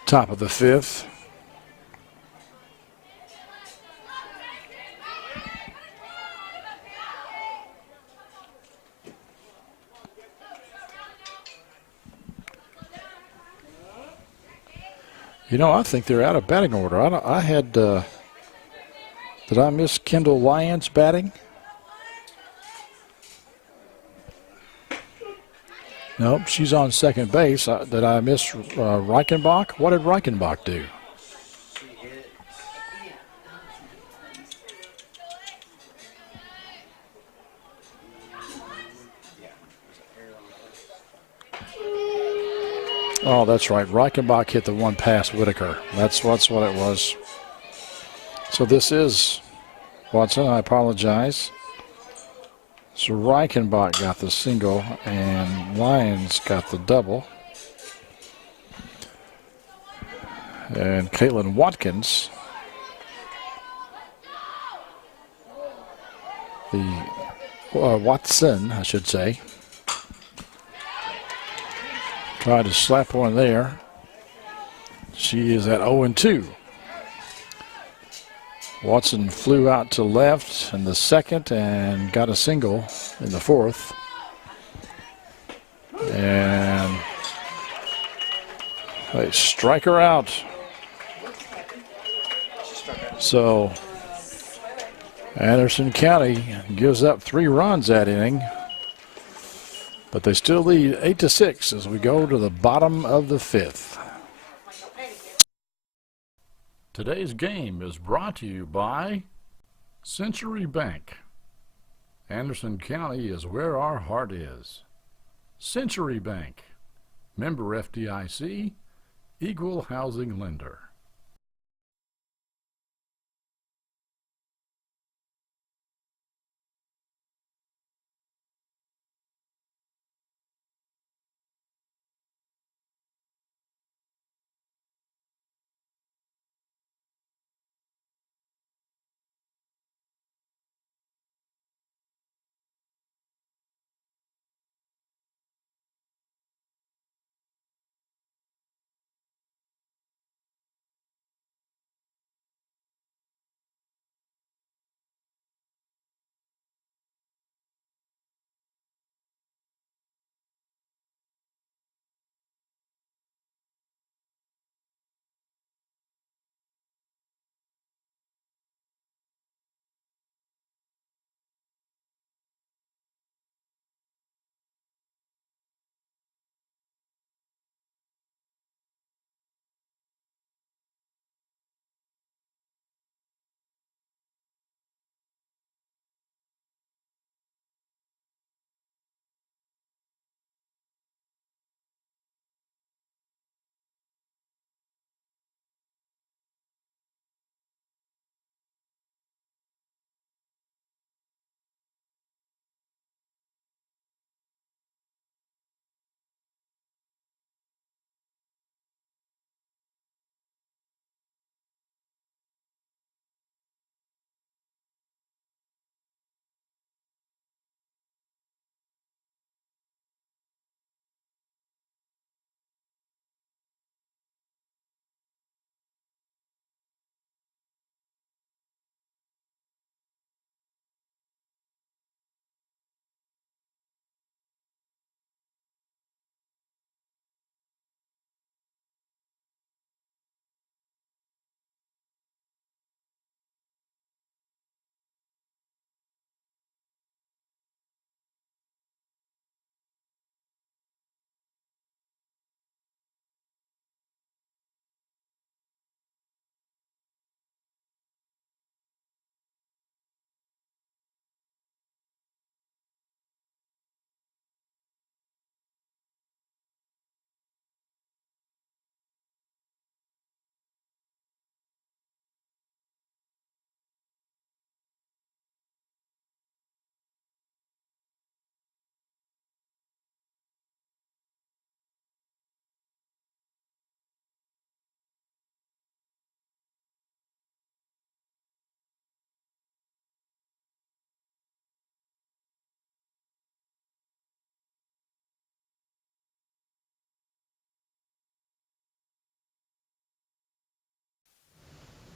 top of the 5th. You know, I think they're out of batting order. I had, did I miss Kendall Lyons batting? Nope, she's on second base. Did I miss Reichenbach? What did Reichenbach do? Oh, that's right. Reichenbach hit the one past Whitaker. That's what it was. So this is Watson. I apologize. So Reichenbach got the single and Lyons got the double. And Caitlin Watkins, Watson, I should say, tried to slap one there. She is at 0-2. Watson flew out to left in the second and got a single in the fourth. And they strike her out. So Anderson County gives up 3 runs that inning. But they still lead 8-6 as we go to the bottom of the 5th. Today's game is brought to you by Century Bank. Anderson County is where our heart is. Century Bank, member FDIC, equal housing lender.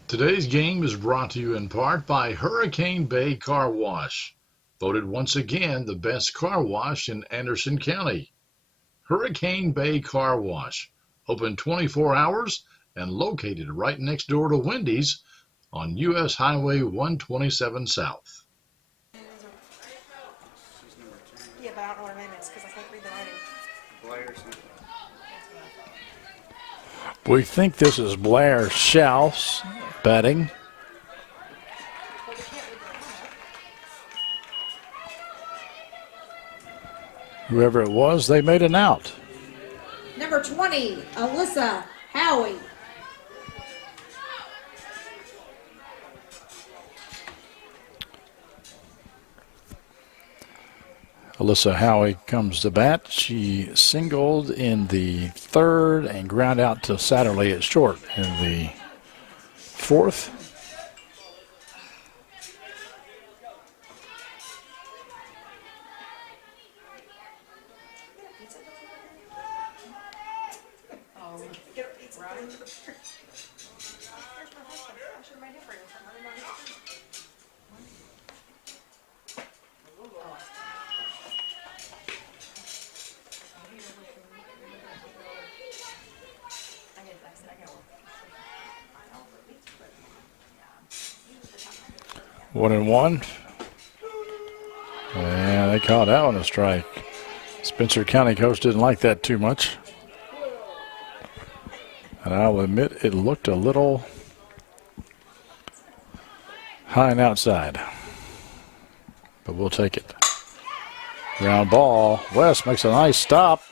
Today's game is brought to you in part by Hurricane Bay Car Wash, voted once again the best car wash in Anderson County. Hurricane Bay Car Wash, open 24 hours and located right next door to Wendy's on US Highway 127 South. Yeah, but I don't know what her name is because I can't read the writing. We think this is Blair Schaus batting. Whoever it was, they made an out. Number 20, Alyssa Howie. Alyssa Howie comes to bat. She singled in the third and ground out to Satterley at short in the fourth. One and one. And they called that one a strike. Spencer County coach didn't like that too much. And I'll admit it looked a little high and outside. But we'll take it. Ground ball. West makes a nice stop.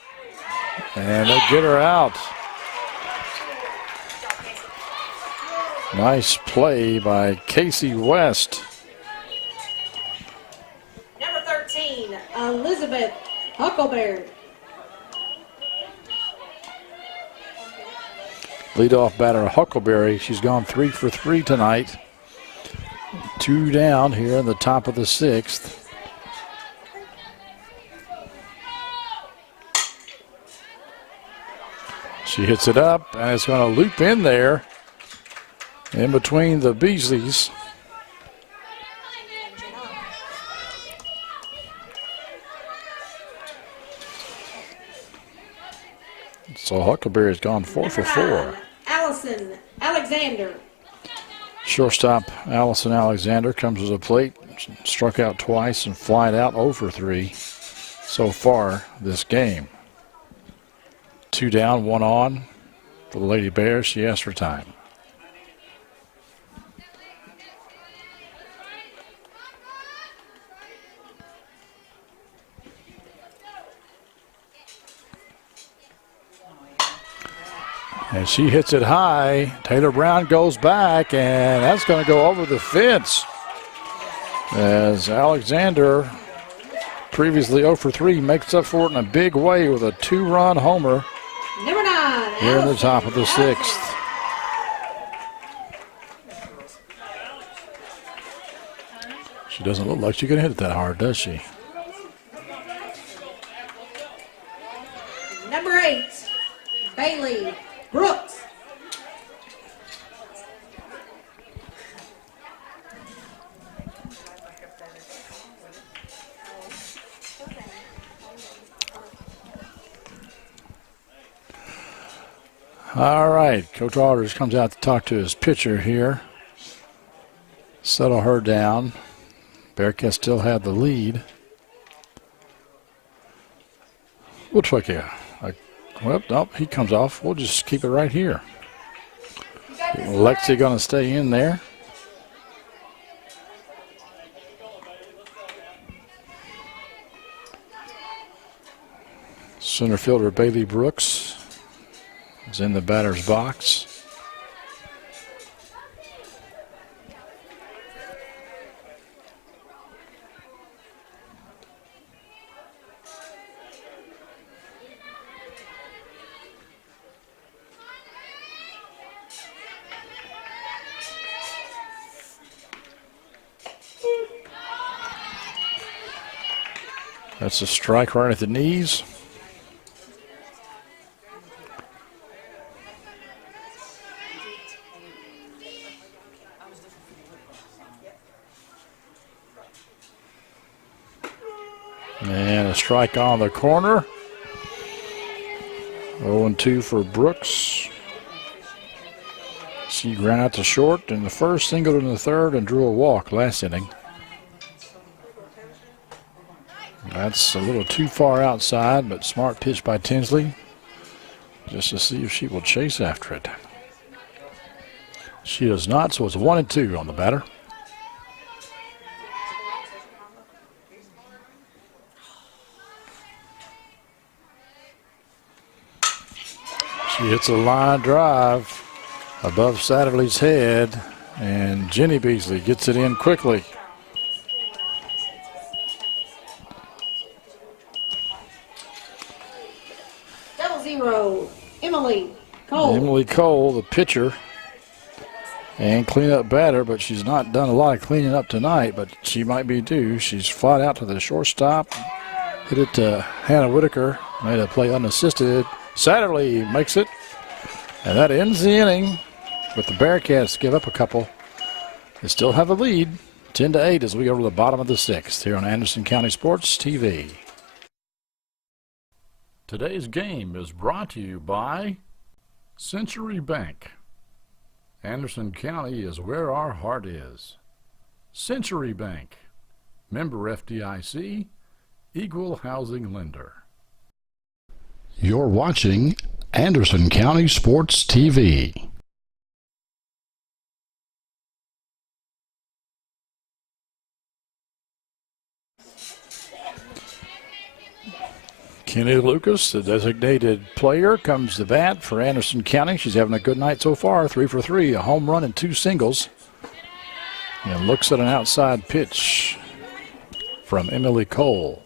And they get her out. Nice play by Casey West. Number 13, Elizabeth Huckleberry. Leadoff batter Huckleberry. She's gone 3 for 3 tonight. 2 down here in the top of the 6th. She hits it up, and it's going to loop in there in between the Beasleys. So Huckleberry's gone 4 for 4. Allison Alexander. Shortstop Allison Alexander comes to the plate, struck out twice and flied out 0 for 3 so far this game. 2 down, 1 on for the Lady Bears. She asked for time. And she hits it high. Taylor Brown goes back, and that's going to go over the fence. As Alexander, previously 0 for 3, makes up for it in a big way with a 2-run homer Number 9, here in the top of the 6th. She doesn't look like she can hit it that hard, does she? Number 8, Bailey Brooks. All right, Coach Alders comes out to talk to his pitcher here. Settle her down. Bearcats still have the lead. We'll take well, nope, he comes off. We'll just keep it right here. Lexi going to stay in there. Center fielder Bailey Brooks is in the batter's box. That's a strike right at the knees. And a strike on the corner. 0-2 for Brooks. She ran out to short in the first, singled in the third, and drew a walk last inning. That's a little too far outside, but smart pitch by Tinsley just to see if she will chase after it. She does not, so it's 1-2 on the batter. She hits a line drive above Satterley's head, and Jenny Beasley gets it in quickly. Double-0, Emily Cole. Emily Cole, the pitcher and cleanup batter, but she's not done a lot of cleaning up tonight, but she might be due. She's fought out to the shortstop, hit it to Hannah Whitaker, made a play unassisted. Satterley makes it, and that ends the inning. But the Bearcats give up a couple. They still have a lead, 10-8 as we go to the bottom of the sixth here on Anderson County Sports TV. Today's game is brought to you by Century Bank. Anderson County is where our heart is. Century Bank, member FDIC, equal housing lender. You're watching Anderson County Sports TV. Kenny Lucas, the designated player, comes to bat for Anderson County. She's having a good night so far, 3 for 3, a home run and 2 singles. And looks at an outside pitch from Emily Cole.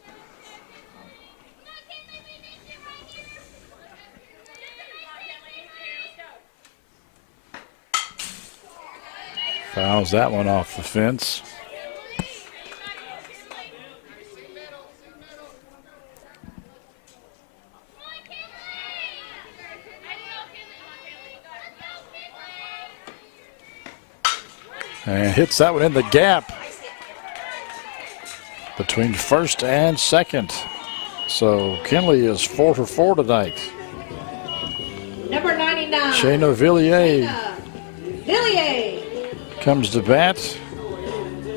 Fouls that one off the fence. And hits that one in the gap between first and second. So Kinley is 4 for 4 tonight. Number 99. Shayna Villiers Villiers. comes to bat.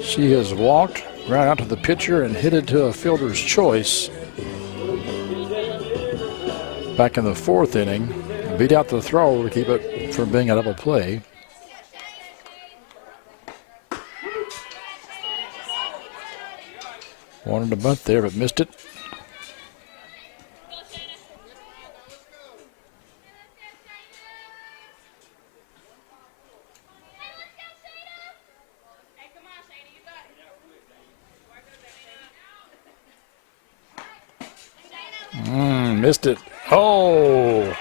She has walked right out to the pitcher and hit it to a fielder's choice back in the 4th inning. Beat out the throw to keep it from being a double play. Wanted a bunt there, but missed it. Missed it. Oh,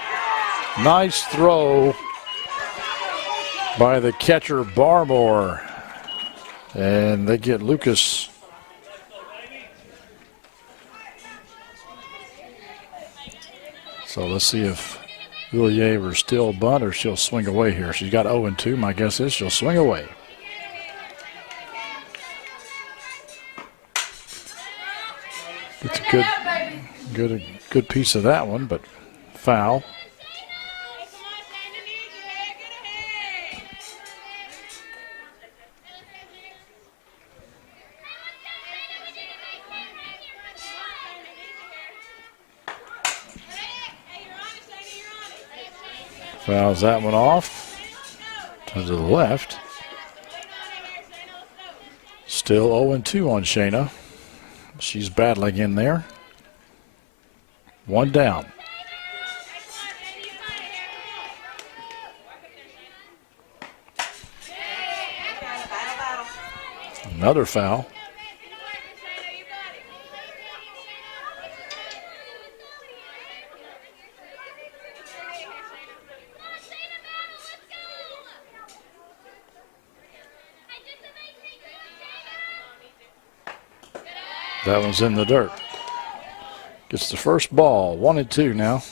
nice throw by the catcher Barmore. And they get Lucas. So let's see if Villiers will still bunt or she'll swing away here. She's got 0-2. My guess is she'll swing away. It's a good piece of that one, but foul. Fouls that one off to the left. Still 0-2 on Shayna. She's battling in there. One down. Another foul. That one's in the dirt. Gets the first ball, 1-2 now.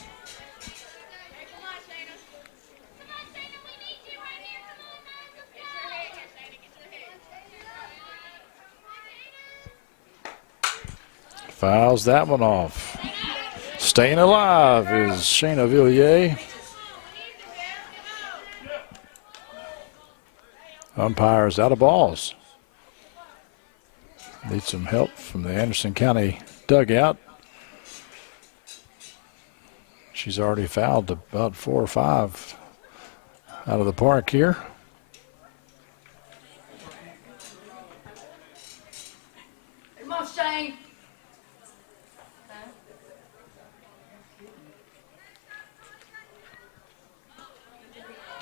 Fouls that one off. Staying alive is Shayna Villiers. Umpires out of balls. Need some help from the Anderson County dugout. She's already fouled about 4 or 5 out of the park here. Come on, Shane.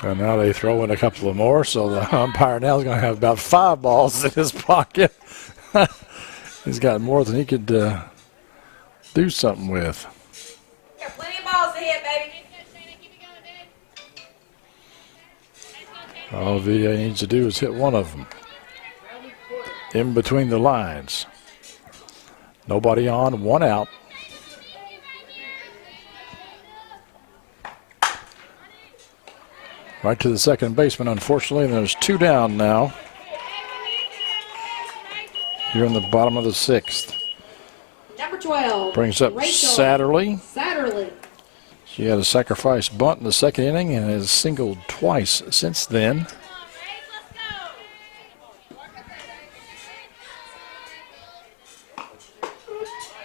And now they throw in a couple of more, so the umpire now is going to have about 5 balls in his pocket. He's got more than he could do something with. Got plenty of balls to hit, baby. All VA needs to do is hit one of them. In between the lines. Nobody on, 1 out. Right to the second baseman, unfortunately, and there's 2 down now. Here in the bottom of the 6th. Number 12. Brings up Rachel Satterley. Satterley. She had a sacrifice bunt in the second inning and has singled twice since then.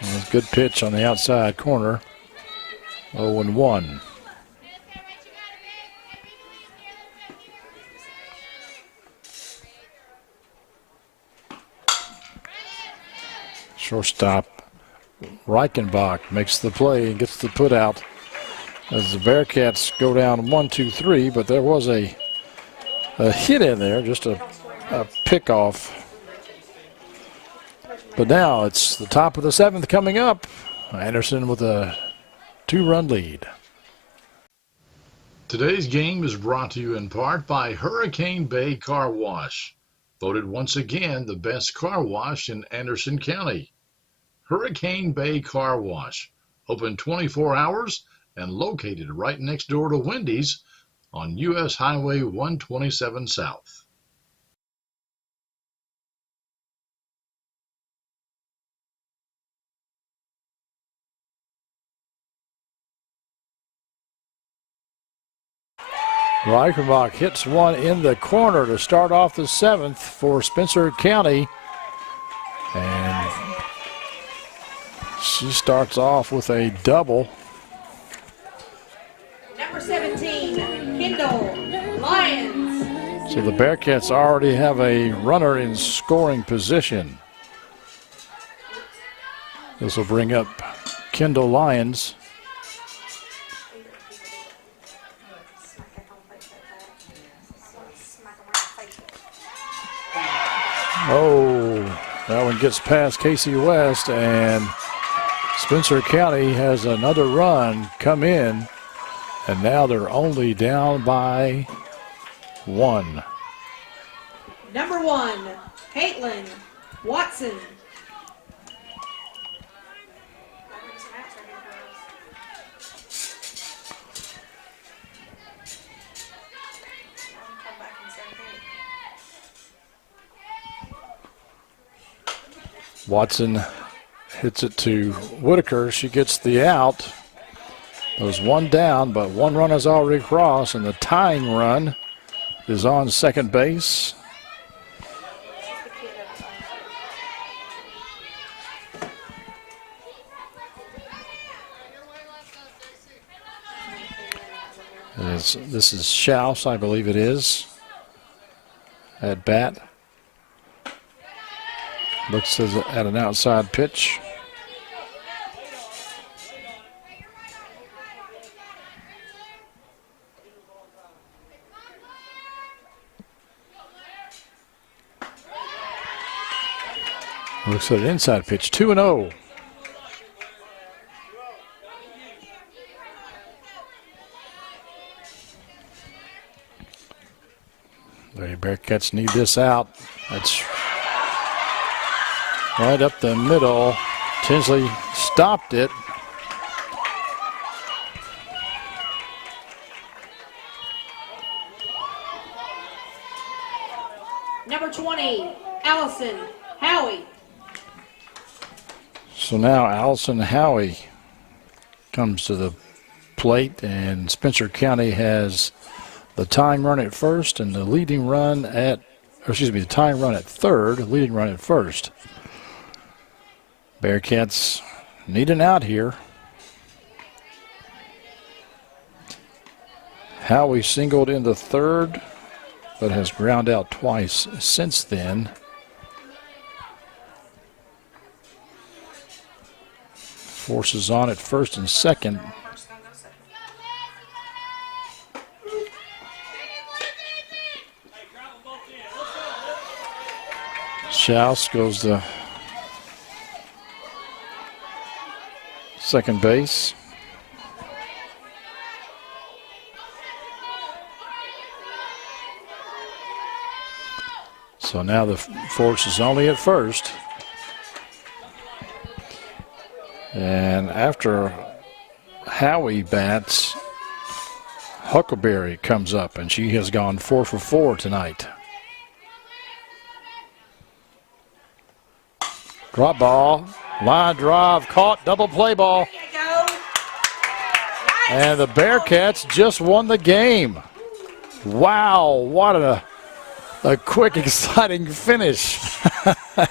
And a good pitch on the outside corner. 0-1. Shortstop Reichenbach makes the play and gets the put out as the Bearcats go down 1-2-3, but there was a hit in there, just a pickoff. But now it's the top of the 7th coming up. Anderson with a 2-run lead. Today's game is brought to you in part by Hurricane Bay Car Wash, voted once again the best car wash in Anderson County. Hurricane Bay Car Wash, open 24 hours and located right next door to Wendy's on U.S. Highway 127 South. Reichenbach hits one in the corner to start off the 7th for Spencer County. And she starts off with a double. Number 17, Kendall Lyons. So the Bearcats already have a runner in scoring position. This will bring up Kendall Lyons. Oh, that one gets past Casey West, and Spencer County has another run come in, and now they're only down by 1. Number 1, Caitlin Watson. Watson hits it to Whitaker. She gets the out. There's 1 down, but 1 run has already crossed, and the tying run is on second base. This is Schaus, I believe it is, at bat. Looks at an outside pitch. Looks at an inside pitch, 2-0. The Bearcats need this out. That's right up the middle. Tinsley stopped it. Number 20, Allison Howie. So now Allison Howie comes to the plate, and Spencer County has the tying run at first and the leading run at, the tying run at third, leading run at first. Bearcats need an out here. Howie singled in the third, but has ground out twice since then. Forces on at first and second. Schaus goes to second base. So now the force is only at first. And after Howie bats, Huckleberry comes up, and she has gone 4 for 4 tonight. Drop ball, line drive, caught, double play ball. And the Bearcats just won the game. Wow, what a quick, exciting finish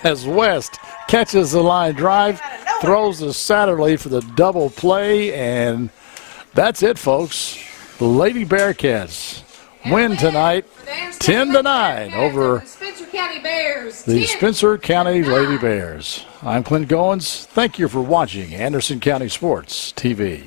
as West catches the line drive, throws the Satterley for the double play, and that's it, folks. The Lady Bearcats win tonight 10-9 over the Spencer County Lady Bears. I'm Clint Goins. Thank you for watching Anderson County Sports TV.